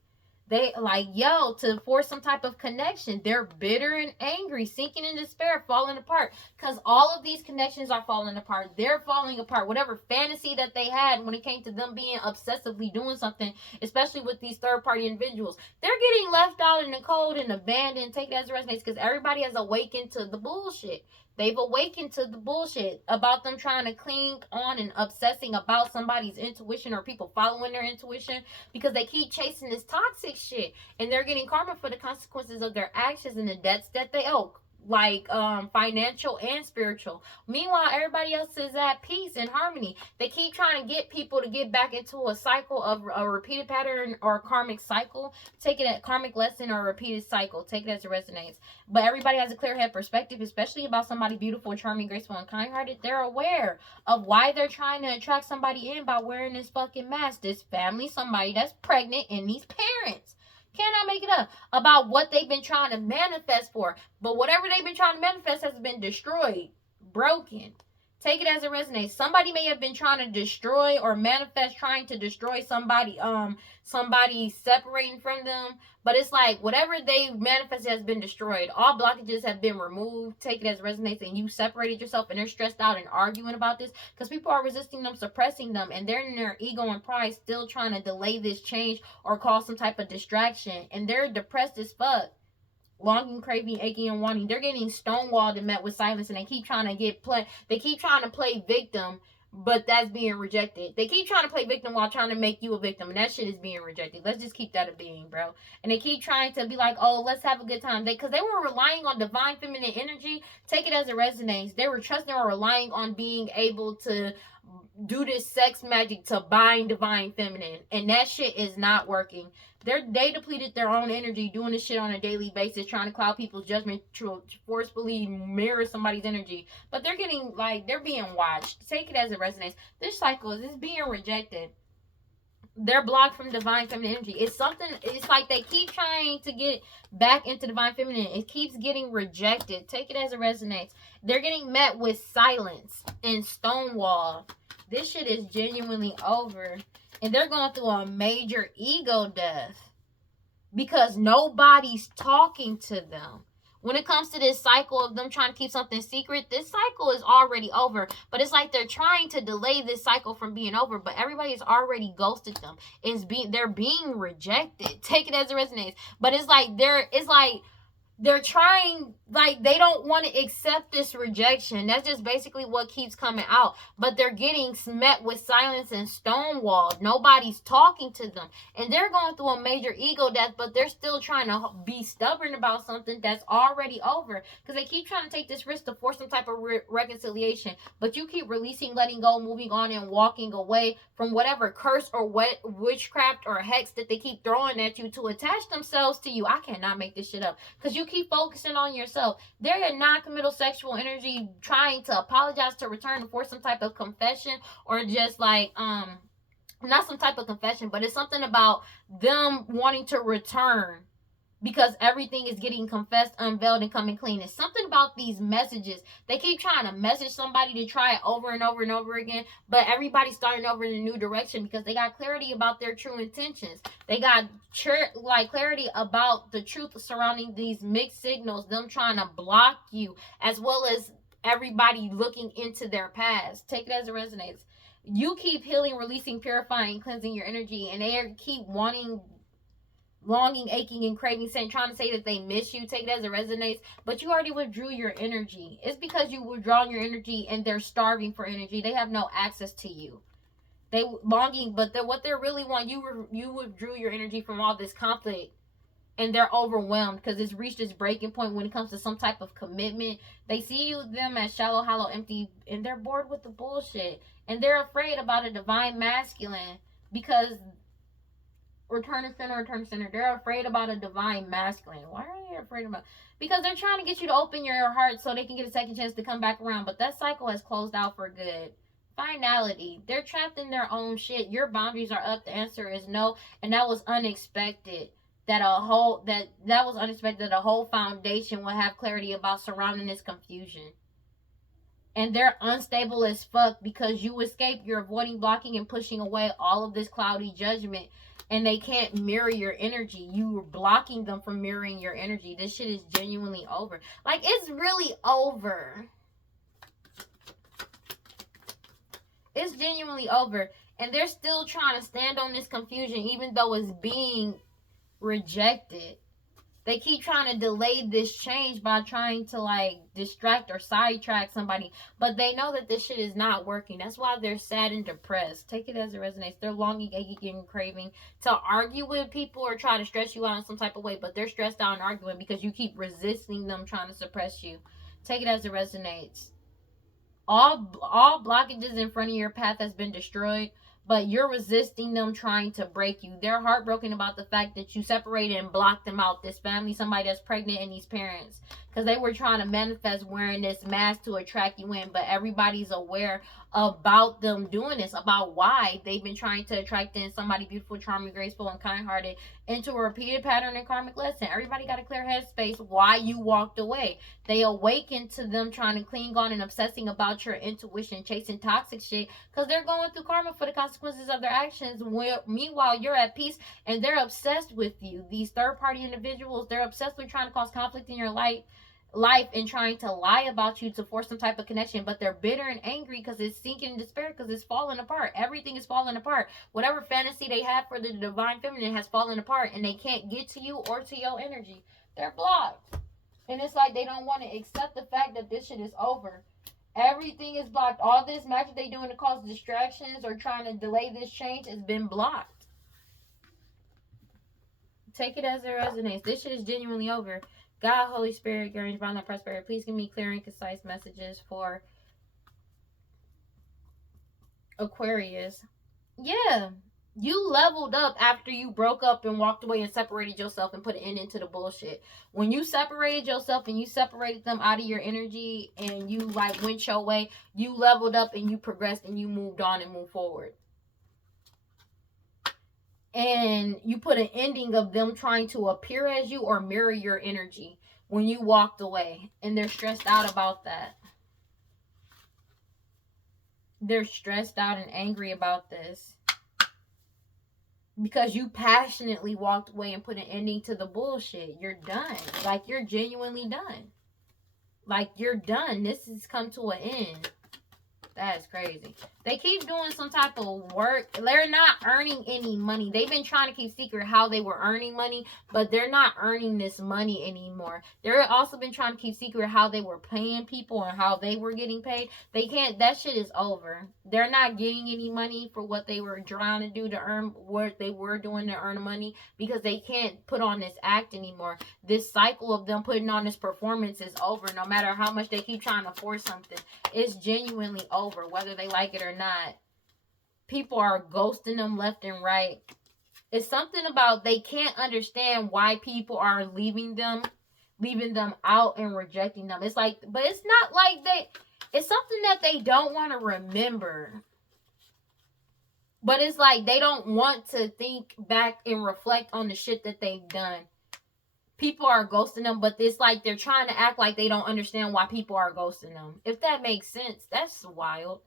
They to force some type of connection. They're bitter and angry, sinking in despair, falling apart. Because all of these connections are falling apart. They're falling apart. Whatever fantasy that they had when it came to them being obsessively doing something, especially with these third-party individuals, they're getting left out in the cold and abandoned. Take it as it resonates because everybody has awakened to the bullshit. They've awakened to the bullshit about them trying to cling on and obsessing about somebody's intuition or people following their intuition because they keep chasing this toxic shit and they're getting karma for the consequences of their actions and the debts that they owe. like financial and spiritual. Meanwhile, everybody else is at peace and harmony. They keep trying to get people to get back into a cycle of a repeated pattern or a karmic cycle. Take it at karmic lesson or a repeated cycle. Take it as it resonates. But everybody has a clear head perspective, especially about somebody beautiful, charming, graceful, and kind-hearted. They're aware of why they're trying to attract somebody in by wearing this fucking mask. This family, somebody that's pregnant, and these parents. Cannot make it up about what they've been trying to manifest for. But whatever they've been trying to manifest has been destroyed, broken. Take it as it resonates. Somebody may have been trying to destroy or manifest trying to destroy somebody, somebody separating from them. But it's like whatever they manifested has been destroyed. All blockages have been removed. Take it as it resonates, and you separated yourself, and they're stressed out and arguing about this because people are resisting them, suppressing them, and they're in their ego and pride still trying to delay this change or cause some type of distraction. And they're depressed as fuck. Longing, craving, aching, and wanting. They're getting stonewalled and met with silence, and they keep trying to play victim, but that's being rejected. They keep trying to play victim while trying to make you a victim, and that shit is being rejected. Let's just keep that a being, bro. And they keep trying to be like, oh, let's have a good time. Because they were relying on divine feminine energy. Take it as it resonates. They were trusting or relying on being able to do this sex magic to bind divine feminine, and that shit is not working. They depleted their own energy doing this shit on a daily basis, trying to cloud people's judgment, to forcefully mirror somebody's energy. But they're getting they're being watched. Take it as it resonates. This cycle is being rejected. They're blocked from divine feminine energy. It's like they keep trying to get back into divine feminine. It keeps getting rejected. Take it as it resonates. They're getting met with silence and stonewall. This shit is genuinely over. And they're going through a major ego death because nobody's talking to them. When it comes to this cycle of them trying to keep something secret, this cycle is already over. But it's like they're trying to delay this cycle from being over, but everybody's already ghosted them. They're being rejected. Take it as it resonates. But it's like they're trying, they don't want to accept this rejection. That's just basically what keeps coming out. But they're getting met with silence and stonewalled. Nobody's talking to them. And they're going through a major ego death, but they're still trying to be stubborn about something that's already over. Because they keep trying to take this risk to force some type of reconciliation. But you keep releasing, letting go, moving on, and walking away from whatever curse or witchcraft or hex that they keep throwing at you to attach themselves to you. I cannot make this shit up. Because you keep focusing on yourself. They're a non-committal sexual energy trying to apologize to return and force some type of confession, or just not some type of confession, but it's something about them wanting to return because everything is getting confessed, unveiled, and coming clean. It's something about these messages. They keep trying to message somebody to try it over and over and over again, but everybody's starting over in a new direction because they got clarity about their true intentions. They got clarity about the truth surrounding these mixed signals, them trying to block you, as well as everybody looking into their past. Take it as it resonates. You keep healing, releasing, purifying, cleansing your energy, and they keep longing, aching, and craving, trying to say that they miss you. Take it as it resonates. But you already withdrew your energy. It's because you withdrawn your energy and they're starving for energy. They have no access to you. They longing, but what they really want, you withdrew your energy from all this conflict, and they're overwhelmed because it's reached this breaking point when it comes to some type of commitment. They see them as shallow, hollow, empty, and they're bored with the bullshit. And they're afraid about a divine masculine because return to center. They're afraid about a divine masculine. Why are they afraid about? Because they're trying to get you to open your heart so they can get a second chance to come back around. But that cycle has closed out for good. Finality. They're trapped in their own shit. Your boundaries are up. The answer is no. And that was unexpected. That was unexpected. A whole foundation will have clarity about surrounding this confusion. And they're unstable as fuck because you escape. You're avoiding, blocking, and pushing away all of this cloudy judgment. And they can't mirror your energy. You are blocking them from mirroring your energy. This shit is genuinely over. It's really over. It's genuinely over. And they're still trying to stand on this confusion even though it's being rejected. They keep trying to delay this change by trying to like distract or sidetrack somebody, but they know that this shit is not working. That's why they're sad and depressed. Take it as it resonates. They're longing, aching, craving to argue with people or try to stress you out in some type of way, but they're stressed out and arguing because you keep resisting them trying to suppress you. Take it as it resonates. All blockages in front of your path has been destroyed, but you're resisting them trying to break you. They're heartbroken about the fact that you separated and blocked them out, this family, somebody that's pregnant, and these parents, because they were trying to manifest wearing this mask to attract you in, but everybody's aware about them doing this, about why they've been trying to attract in somebody beautiful, charming, graceful, and kind-hearted into a repeated pattern and karmic lesson. Everybody got a clear headspace why you walked away. They awakened to them trying to cling on and obsessing about your intuition, chasing toxic shit, because they're going through karma for the consequences of their actions. Meanwhile, you're at peace and they're obsessed with you. These third-party individuals, they're obsessed with trying to cause conflict in your life and trying to lie about you to force some type of connection, but they're bitter and angry because it's sinking in despair, because it's falling apart. Everything is falling apart. Whatever fantasy they had for the divine feminine has fallen apart, and they can't get to you or to your energy. They're blocked, and it's like they don't want to accept the fact that this shit is over. Everything is blocked. All this magic they doing to cause distractions or trying to delay this change has been blocked. Take it as it resonates. This shit is genuinely over. God, Holy Spirit, Guardian, Divine, Prosperity, please give me clear and concise messages for Aquarius. Yeah, you leveled up after you broke up and walked away and separated yourself and put an end into the bullshit. When you separated yourself and you separated them out of your energy and you like went your way, you leveled up and you progressed and you moved on and moved forward. And you put an ending of them trying to appear as you or mirror your energy when you walked away. And they're stressed out about that. They're stressed out and angry about this. Because you passionately walked away and put an ending to the bullshit. You're done. Like, you're genuinely done. Like, you're done. This has come to an end. That's crazy. They keep doing some type of work. They're not earning any money. They've been trying to keep secret how they were earning money, but they're not earning this money anymore. They're also been trying to keep secret how they were paying people and how they were getting paid. They can't. That shit is over. They're not getting any money for what they were trying to do to earn what they were doing to earn money, because they can't put on this act anymore. This cycle of them putting on this performance is over. No matter how much they keep trying to force something, it's genuinely over, whether they like it or not. People are ghosting them left and right. It's something about they can't understand why people are leaving them out and rejecting them. It's like, but it's not like it's something that they don't want to remember. But it's like they don't want to think back and reflect on the shit that they've done. People are ghosting them, but it's like they're trying to act like they don't understand why people are ghosting them. If that makes sense, that's wild.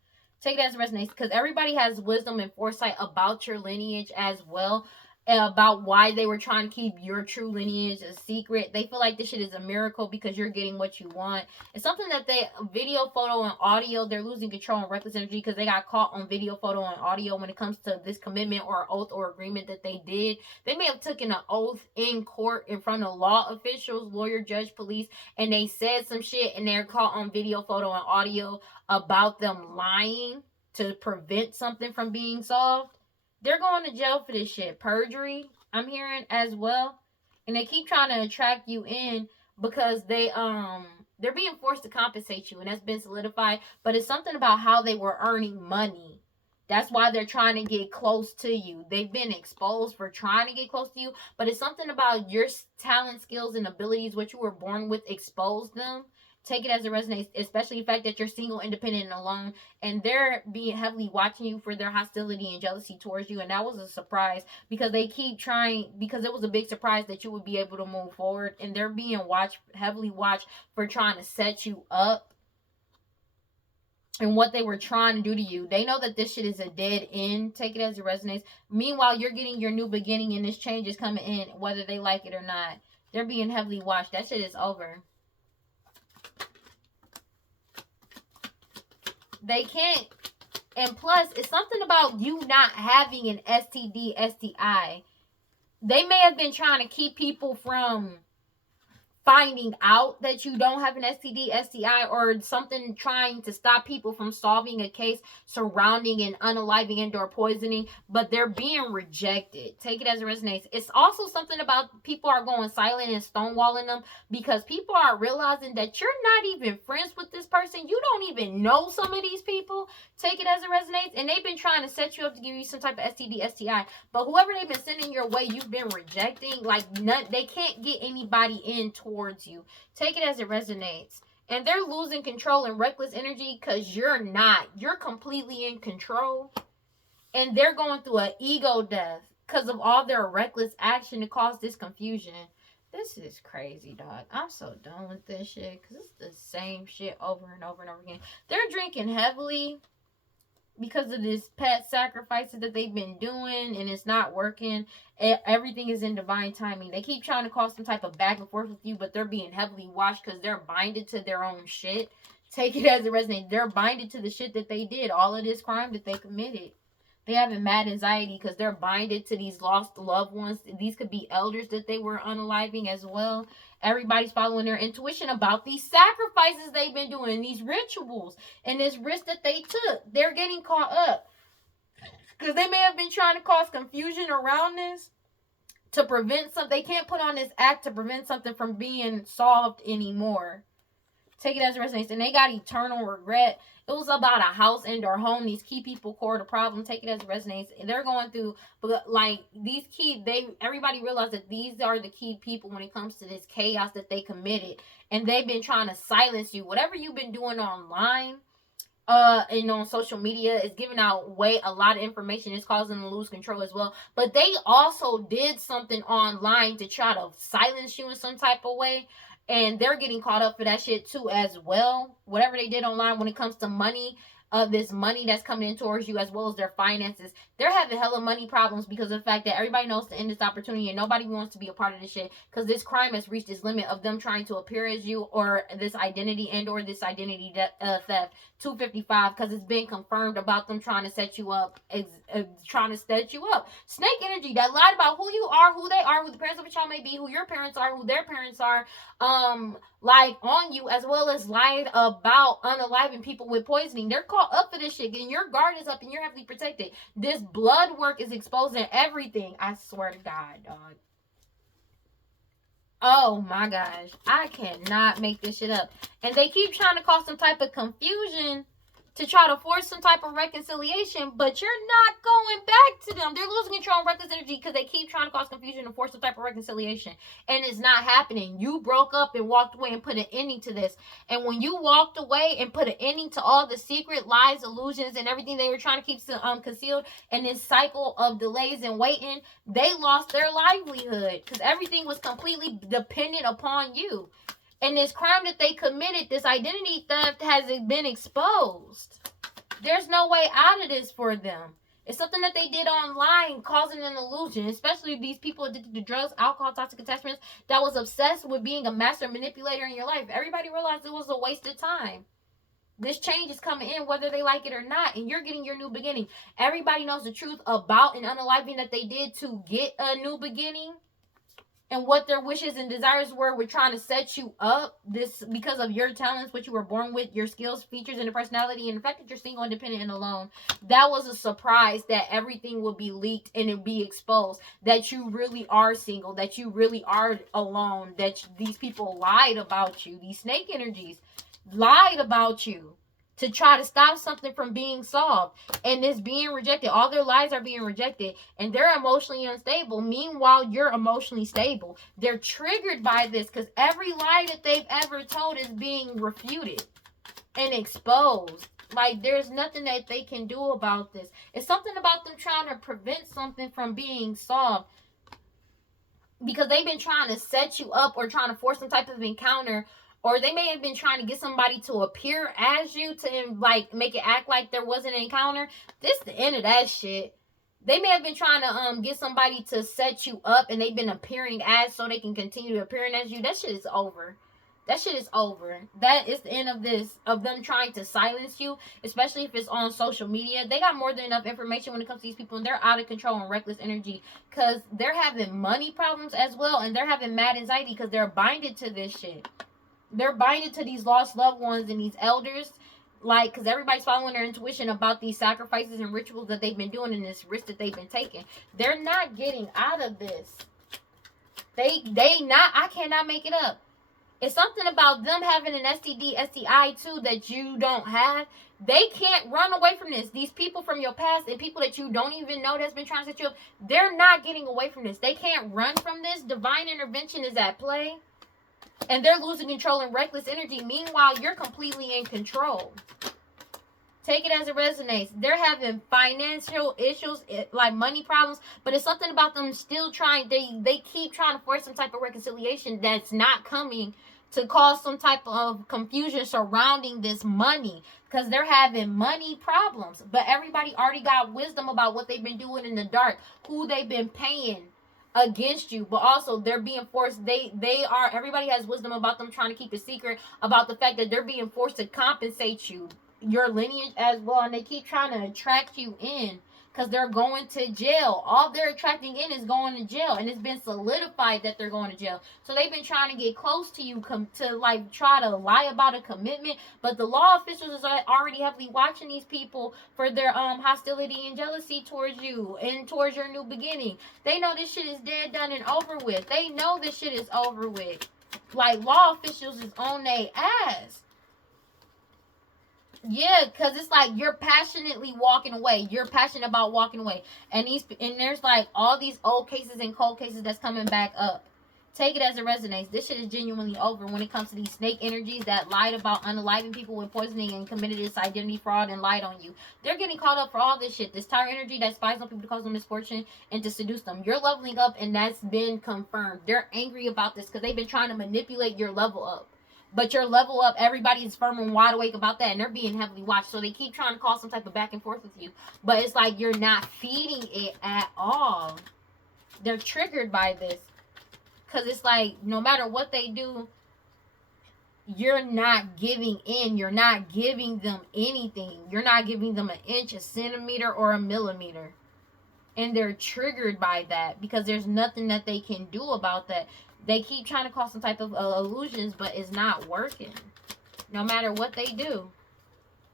Take it as it resonates, because everybody has wisdom and foresight about your lineage as well, about why they were trying to keep your true lineage a secret. They feel like this shit is a miracle because you're getting what you want. It's something that video, photo, and audio, they're losing control and reckless energy because they got caught on video, photo, and audio when it comes to this commitment or oath or agreement that they did. They may have taken an oath in court in front of law officials, lawyer, judge, police, and they said some shit and they're caught on video, photo, and audio about them lying to prevent something from being solved. They're going to jail for this shit. Perjury, I'm hearing as well. And they keep trying to attract you in because they're being forced to compensate you, and that's been solidified. But it's something about how they were earning money. That's why they're trying to get close to you. They've been exposed for trying to get close to you, but it's something about your talent, skills, and abilities, what you were born with, exposed them. Take it as it resonates, especially the fact that you're single, independent, and alone, and they're being heavily watching you for their hostility and jealousy towards you. And that was a surprise because they keep trying, because it was a big surprise that you would be able to move forward, and they're being heavily watched for trying to set you up and what they were trying to do to you. They know that this shit is a dead end. Take it as it resonates. Meanwhile, you're getting your new beginning, and this change is coming in, whether they like it or not. They're being heavily watched. That shit is over. They can't, and plus, it's something about you not having an STD, STI. They may have been trying to keep people from finding out that you don't have an STD, STI, or something trying to stop people from solving a case surrounding an unaliving and or poisoning, but they're being rejected. Take it as it resonates. It's also something about people are going silent and stonewalling them because people are realizing that you're not even friends with this person. You don't even know some of these people. Take it as it resonates. And they've been trying to set you up to give you some type of STD, STI. But whoever they've been sending your way, you've been rejecting. Like, they can't get anybody in towards you. Take it as it resonates. And they're losing control and reckless energy because you're not. You're completely in control. And they're going through an ego death because of all their reckless action to cause this confusion. This is crazy, dog. I'm so done with this shit because it's the same shit over and over and over again. They're drinking heavily because of this pet sacrifices that they've been doing, and it's not working. Everything is in divine timing. They keep trying to cause some type of back and forth with you, but they're being heavily watched because they're binded to their own shit. Take it as it resonates. They're binded to the shit that they did, all of this crime that they committed. They have a mad anxiety because they're binded to these lost loved ones. These could be elders that they were unaliving as well. Everybody's following their intuition about these sacrifices they've been doing and these rituals and this risk that they took. They're getting caught up because they may have been trying to cause confusion around this to prevent something. They can't put on this act to prevent something from being solved anymore. Take it as it resonates. And they got eternal regret. It was about a house and or home. These key people core the problem. Take it as it resonates. And they're going through, like, these key, everybody realized that these are the key people when it comes to this chaos that they committed. And they've been trying to silence you. Whatever you've been doing online, and on social media is giving out a lot of information. It's causing them to lose control as well. But they also did something online to try to silence you in some type of way. And they're getting caught up for that shit too as well. Whatever they did online when it comes to money, this money that's coming in towards you as well as their finances. They're having hella money problems because of the fact that everybody knows to end this opportunity and nobody wants to be a part of this shit because this crime has reached its limit of them trying to appear as you or this identity and or this identity theft. 255 because it's been confirmed about them trying to set you up, trying to set you up. Snake energy that lied about who you are, who they are, who the parents of a child may be, who your parents are, who their parents are, like on you, as well as lied about unaliving people with poisoning. They're caught up for this shit, and your guard is up and you're heavily protected. This blood work is exposing everything. I swear to God, dog. Oh my gosh. I cannot make this shit up. And they keep trying to cause some type of confusion to try to force some type of reconciliation, but you're not going back to them. They're losing control and reckless energy because they keep trying to cause confusion and force some type of reconciliation. And it's not happening. You broke up and walked away and put an ending to this. And when you walked away and put an ending to all the secret lies, illusions, and everything they were trying to keep concealed, and this cycle of delays and waiting, they lost their livelihood because everything was completely dependent upon you. And this crime that they committed, this identity theft, has been exposed. There's no way out of this for them. It's something that they did online, causing an illusion, especially these people addicted to drugs, alcohol, toxic attachments, that was obsessed with being a master manipulator in your life. Everybody realized it was a waste of time. This change is coming in whether they like it or not, and you're getting your new beginning. Everybody knows the truth about an unaliving that they did to get a new beginning. And what their wishes and desires were trying to set you up this because of your talents, what you were born with, your skills, features, and the personality, and the fact that you're single, independent, and alone. That was a surprise that everything would be leaked and it be exposed. That you really are single, that you really are alone, that these people lied about you. These snake energies lied about you to try to stop something from being solved, and it's being rejected. All their lies are being rejected, and they're emotionally unstable. Meanwhile, you're emotionally stable. They're triggered by this because every lie that they've ever told is being refuted and exposed. Like, there's nothing that they can do about this. It's something about them trying to prevent something from being solved because they've been trying to set you up or trying to force some type of encounter. Or they may have been trying to get somebody to appear as you to, like, make it act like there wasn't an encounter. This is the end of that shit. They may have been trying to get somebody to set you up, and they've been appearing as so they can continue appearing as you. That shit is over. That shit is over. That is the end of this, of them trying to silence you, especially if it's on social media. They got more than enough information when it comes to these people, and they're out of control and reckless energy because they're having money problems as well, and they're having mad anxiety because they're binded to this shit. They're binded to these lost loved ones and these elders, like, because everybody's following their intuition about these sacrifices and rituals that they've been doing and this risk that they've been taking. They're not getting out of this. I cannot make it up. It's something about them having an STD, STI too that you don't have. They can't run away from this. These people from your past and people that you don't even know that's been trying to set you up, they're not getting away from this. They can't run from this. Divine intervention is at play. And they're losing control and reckless energy. Meanwhile, you're completely in control. Take it as it resonates. They're having financial issues, like money problems, but it's something about them still trying. They keep trying to force some type of reconciliation that's not coming, to cause some type of confusion surrounding this money, because they're having money problems. But everybody already got wisdom about what they've been doing in the dark, who they've been paying against you, but also they're being forced. Everybody has wisdom about them trying to keep a secret about the fact that they're being forced to compensate you, your lineage as well, and they keep trying to attract you in because they're going to jail. All they're attracting in is going to jail, and it's been solidified that they're going to jail. So they've been trying to get close to you, to like try to lie about a commitment, but the law officials are already heavily watching these people for their hostility and jealousy towards you and towards your new beginning. They know this shit is dead, done, and over with. They know this shit is over with. Like, law officials is on their ass. Yeah, because it's like you're passionately walking away. You're passionate about walking away. And there's like all these old cases and cold cases that's coming back up. Take it as it resonates. This shit is genuinely over when it comes to these snake energies that lied about unaliving people with poisoning and committed this identity fraud and lied on you. They're getting caught up for all this shit. This tire energy that spies on people to cause them misfortune and to seduce them. You're leveling up, and that's been confirmed. They're angry about this because they've been trying to manipulate your level up. But your level up, everybody is firm and wide awake about that, and they're being heavily watched. So they keep trying to cause some type of back and forth with you. But it's like you're not feeding it at all. They're triggered by this. Because it's like, no matter what they do, you're not giving in. You're not giving them anything. You're not giving them an inch, a centimeter, or a millimeter. And they're triggered by that because there's nothing that they can do about that. They keep trying to cause some type of illusions, but it's not working. No matter what they do.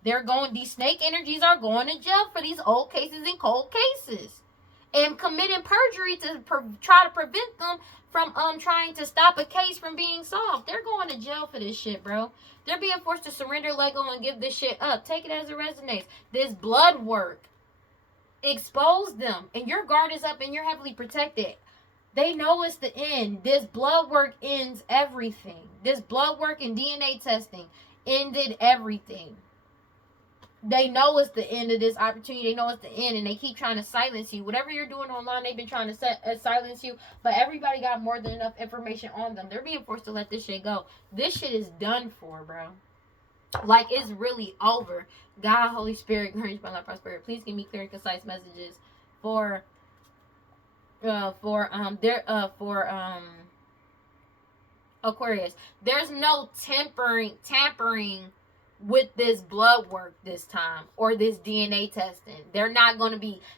These snake energies are going to jail for these old cases and cold cases. And committing perjury to try to prevent them from trying to stop a case from being solved. They're going to jail for this shit, bro. They're being forced to surrender, let go, and give this shit up. Take it as it resonates. This blood work. Expose them. And your guard is up and you're heavily protected. They know it's the end. This blood work ends everything. This blood work and DNA testing ended everything. They know it's the end of this opportunity. They know it's the end, and they keep trying to silence you. Whatever you're doing online, they've been trying to silence you, but everybody got more than enough information on them. They're being forced to let this shit go. This shit is done for, bro. Like, it's really over. God, Holy Spirit, grant my life prosperity. Please give me clear and concise messages for Aquarius. There's no tampering with this blood work this time or this DNA testing.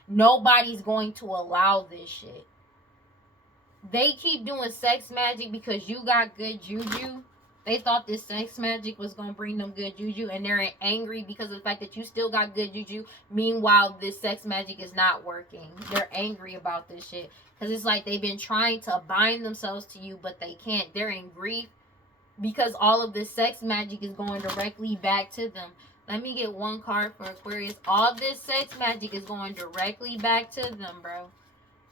Nobody's going to allow this shit. They keep doing sex magic because you got good juju. They thought this sex magic was going to bring them good juju, and they're angry because of the fact that you still got good juju. Meanwhile, this sex magic is not working. They're angry about this shit because it's like they've been trying to bind themselves to you, but they can't. They're in grief because all of this sex magic is going directly back to them. Let me get one card for Aquarius. All this sex magic is going directly back to them, bro.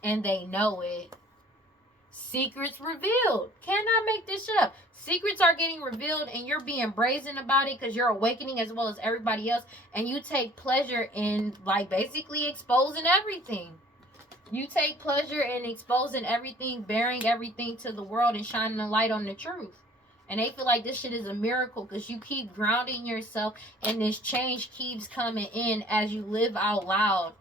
And they know it. Secrets revealed. Cannot make this shit up. Secrets are getting revealed, and you're being brazen about it because you're awakening as well as everybody else, and you take pleasure in, like, basically exposing everything. You take pleasure in exposing everything, bearing everything to the world, and shining a light on the truth. And they feel like this shit is a miracle because you keep grounding yourself, and this change keeps coming in as you live out loud.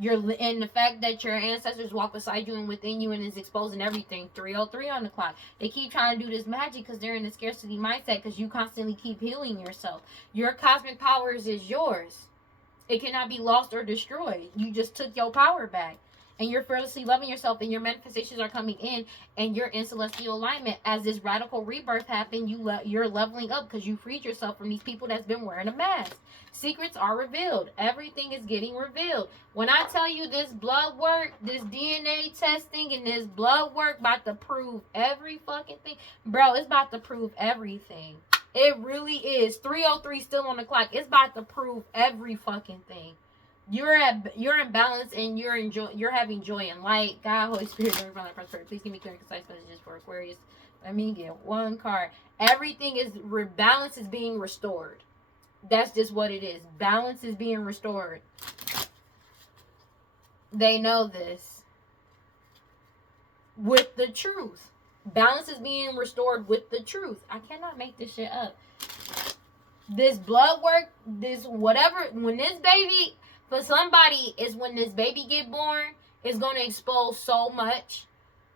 And the fact that your ancestors walk beside you and within you and is exposing everything. 303 on the clock. They keep trying to do this magic because they're in a scarcity mindset because you constantly keep healing yourself. Your cosmic powers is yours. It cannot be lost or destroyed. You just took your power back. And you're fearlessly loving yourself, and your manifestations are coming in, and you're in celestial alignment. As this radical rebirth happened, you're leveling up because you freed yourself from these people that's been wearing a mask. Secrets are revealed. Everything is getting revealed. When I tell you this blood work, this DNA testing, and this blood work about to prove every fucking thing, bro, it's about to prove everything. It really is. 303 still on the clock. It's about to prove every fucking thing. You're in balance, and you're having joy and light. God, Holy Spirit, prosperity. Please give me clear and concise messages for Aquarius. Let me get one card. Everything is balance is being restored. That's just what it is. Balance is being restored. They know this. With the truth. Balance is being restored with the truth. I cannot make this shit up. This blood work, this whatever, when this baby, for somebody, is when this baby get born, it's going to expose so much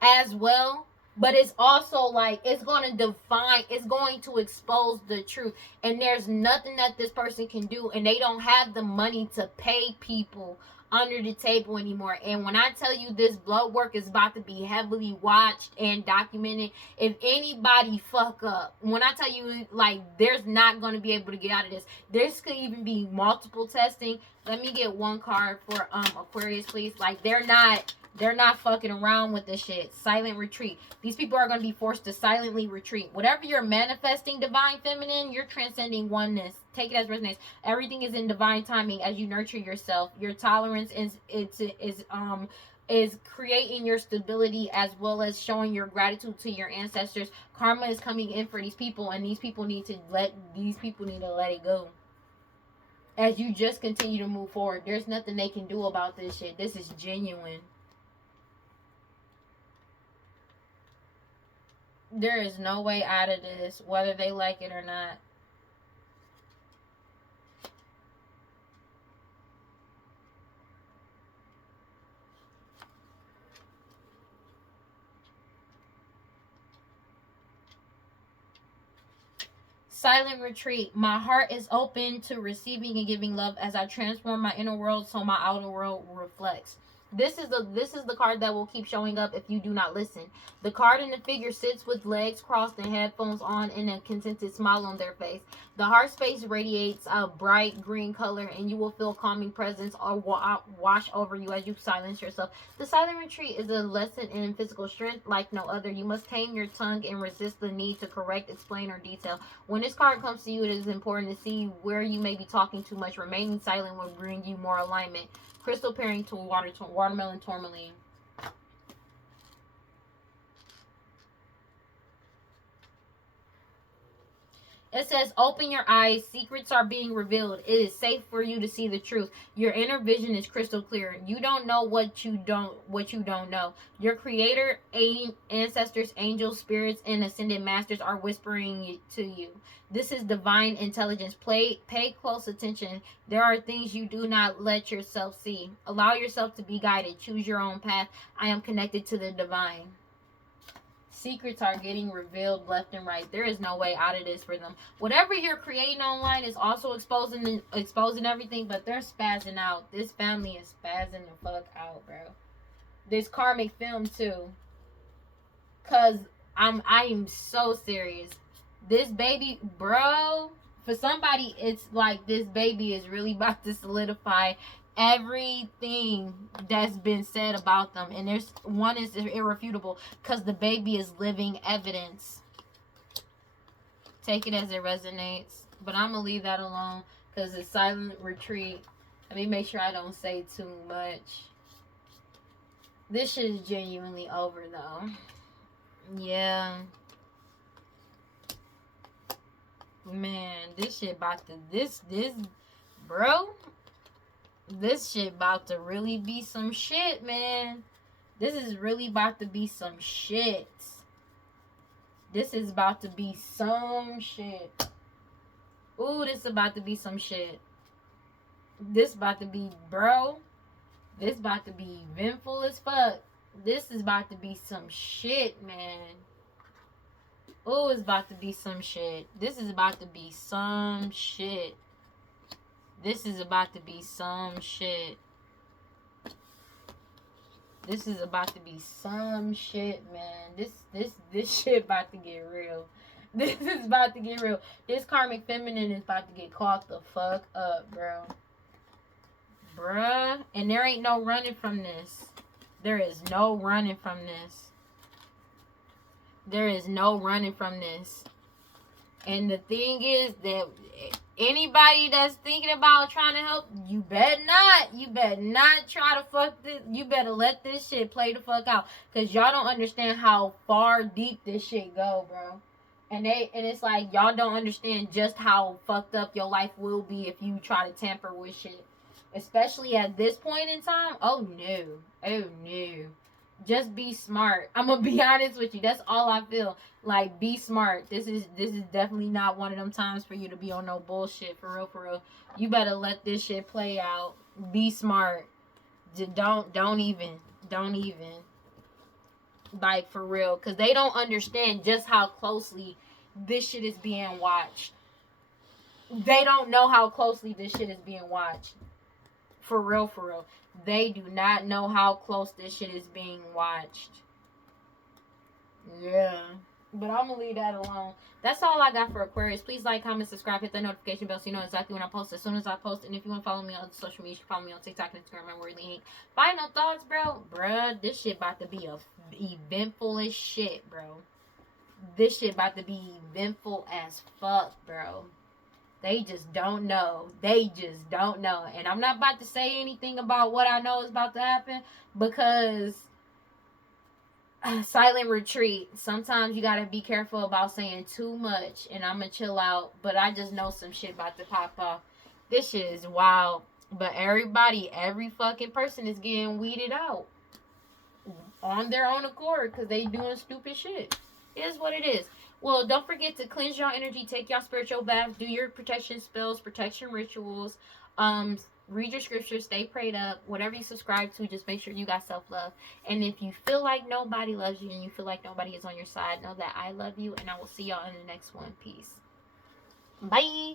as well. But it's also like, it's going to expose the truth. And there's nothing that this person can do. And they don't have the money to pay people under the table anymore. And when I tell you this blood work is about to be heavily watched and documented, if anybody fuck up, when I tell you, like, there's not going to be able to get out of this. This could even be multiple testing. Let me get one card for Aquarius, please. Like, they're not fucking around with this shit. Silent retreat. These people are going to be forced to silently retreat. Whatever you're manifesting, divine feminine, you're transcending oneness. Take it as resonates. Everything is in divine timing as you nurture yourself. Your tolerance is creating your stability as well as showing your gratitude to your ancestors. Karma is coming in for these people, and these people need to let it go. As you just continue to move forward, there's nothing they can do about this shit. This is genuine. There is no way out of this, whether they like it or not. Silent retreat. My heart is open to receiving and giving love as I transform my inner world so my outer world reflects. This is the card that will keep showing up if you do not listen. The card in the figure sits with legs crossed and headphones on and a contented smile on their face. The heart space radiates a bright green color, and you will feel calming presence or wash over you as you silence yourself. The silent retreat is a lesson in physical strength like no other. You must tame your tongue and resist the need to correct, explain, or detail. When this card comes to you, it is important to see where you may be talking too much. Remaining silent will bring you more alignment. Crystal pairing to watermelon tourmaline. It says, open your eyes. Secrets are being revealed. It is safe for you to see the truth. Your inner vision is crystal clear. You don't know what you don't know. Your creator, ancestors, angels, spirits, and ascended masters are whispering to you. This is divine intelligence. Pay close attention. There are things you do not let yourself see. Allow yourself to be guided. Choose your own path. I am connected to the divine. Secrets are getting revealed left and right. There is no way out of this for them. Whatever you're creating online is also exposing everything, but they're spazzing out. This family is spazzing the fuck out, bro. This karmic film too. Cause I am so serious. This baby, bro, for somebody, it's like this baby is really about to solidify everything that's been said about them, and there's one is irrefutable because the baby is living evidence. Take it as it resonates, but I'm gonna leave that alone because it's silent retreat. Let me make sure I don't say too much. This shit is genuinely over though. Yeah, man, this shit about to this bro. This shit about to really be some shit, man. This is really about to be some shit. This is about to be some shit. Ooh, this is about to be some shit. This about to be, bro. This about to be eventful as fuck. This is about to be some shit, man. Oh, it's about to be some shit. This is about to be some shit. This is about to be some shit. This is about to be some shit, man. This shit about to get real. This is about to get real. This karmic feminine is about to get caught the fuck up, bro. Bruh. And there ain't no running from this. There is no running from this. There is no running from this. And the thing is that anybody that's thinking about trying to help, you better not. You better not try to fuck this. You better let this shit play the fuck out. Because y'all don't understand how far deep this shit go, bro. And it's like y'all don't understand just how fucked up your life will be if you try to tamper with shit. Especially at this point in time. Oh no. Oh no. Just be smart. I'm gonna be honest with you. That's all I feel. Like, be smart. This is definitely not one of them times for you to be on no bullshit. For real, for real. You better let this shit play out. Be smart. Don't even. Like, for real. Because they don't understand just how closely this shit is being watched. They don't know how closely this shit is being watched. For real, for real. They do not know how close this shit is being watched. Yeah. But I'm going to leave that alone. That's all I got for Aquarius. Please like, comment, subscribe, hit the notification bell so you know exactly when I post as soon as I post. And if you want to follow me on other social media, you can follow me on TikTok and Instagram and WeirdLee. Final thoughts, bro? Bruh, this shit about to be eventful as shit, bro. This shit about to be eventful as fuck, bro. They just don't know. They just don't know. And I'm not about to say anything about what I know is about to happen because silent retreat. Sometimes you got to be careful about saying too much. And I'm going to chill out. But I just know some shit about to pop off. This shit is wild. But every fucking person is getting weeded out on their own accord because they doing stupid shit. It is what it is. Well, don't forget to cleanse your energy, take your spiritual baths, do your protection spells, protection rituals, read your scriptures, stay prayed up. Whatever you subscribe to, just make sure you got self-love. And if you feel like nobody loves you and you feel like nobody is on your side, know that I love you, and I will see y'all in the next one. Peace. Bye.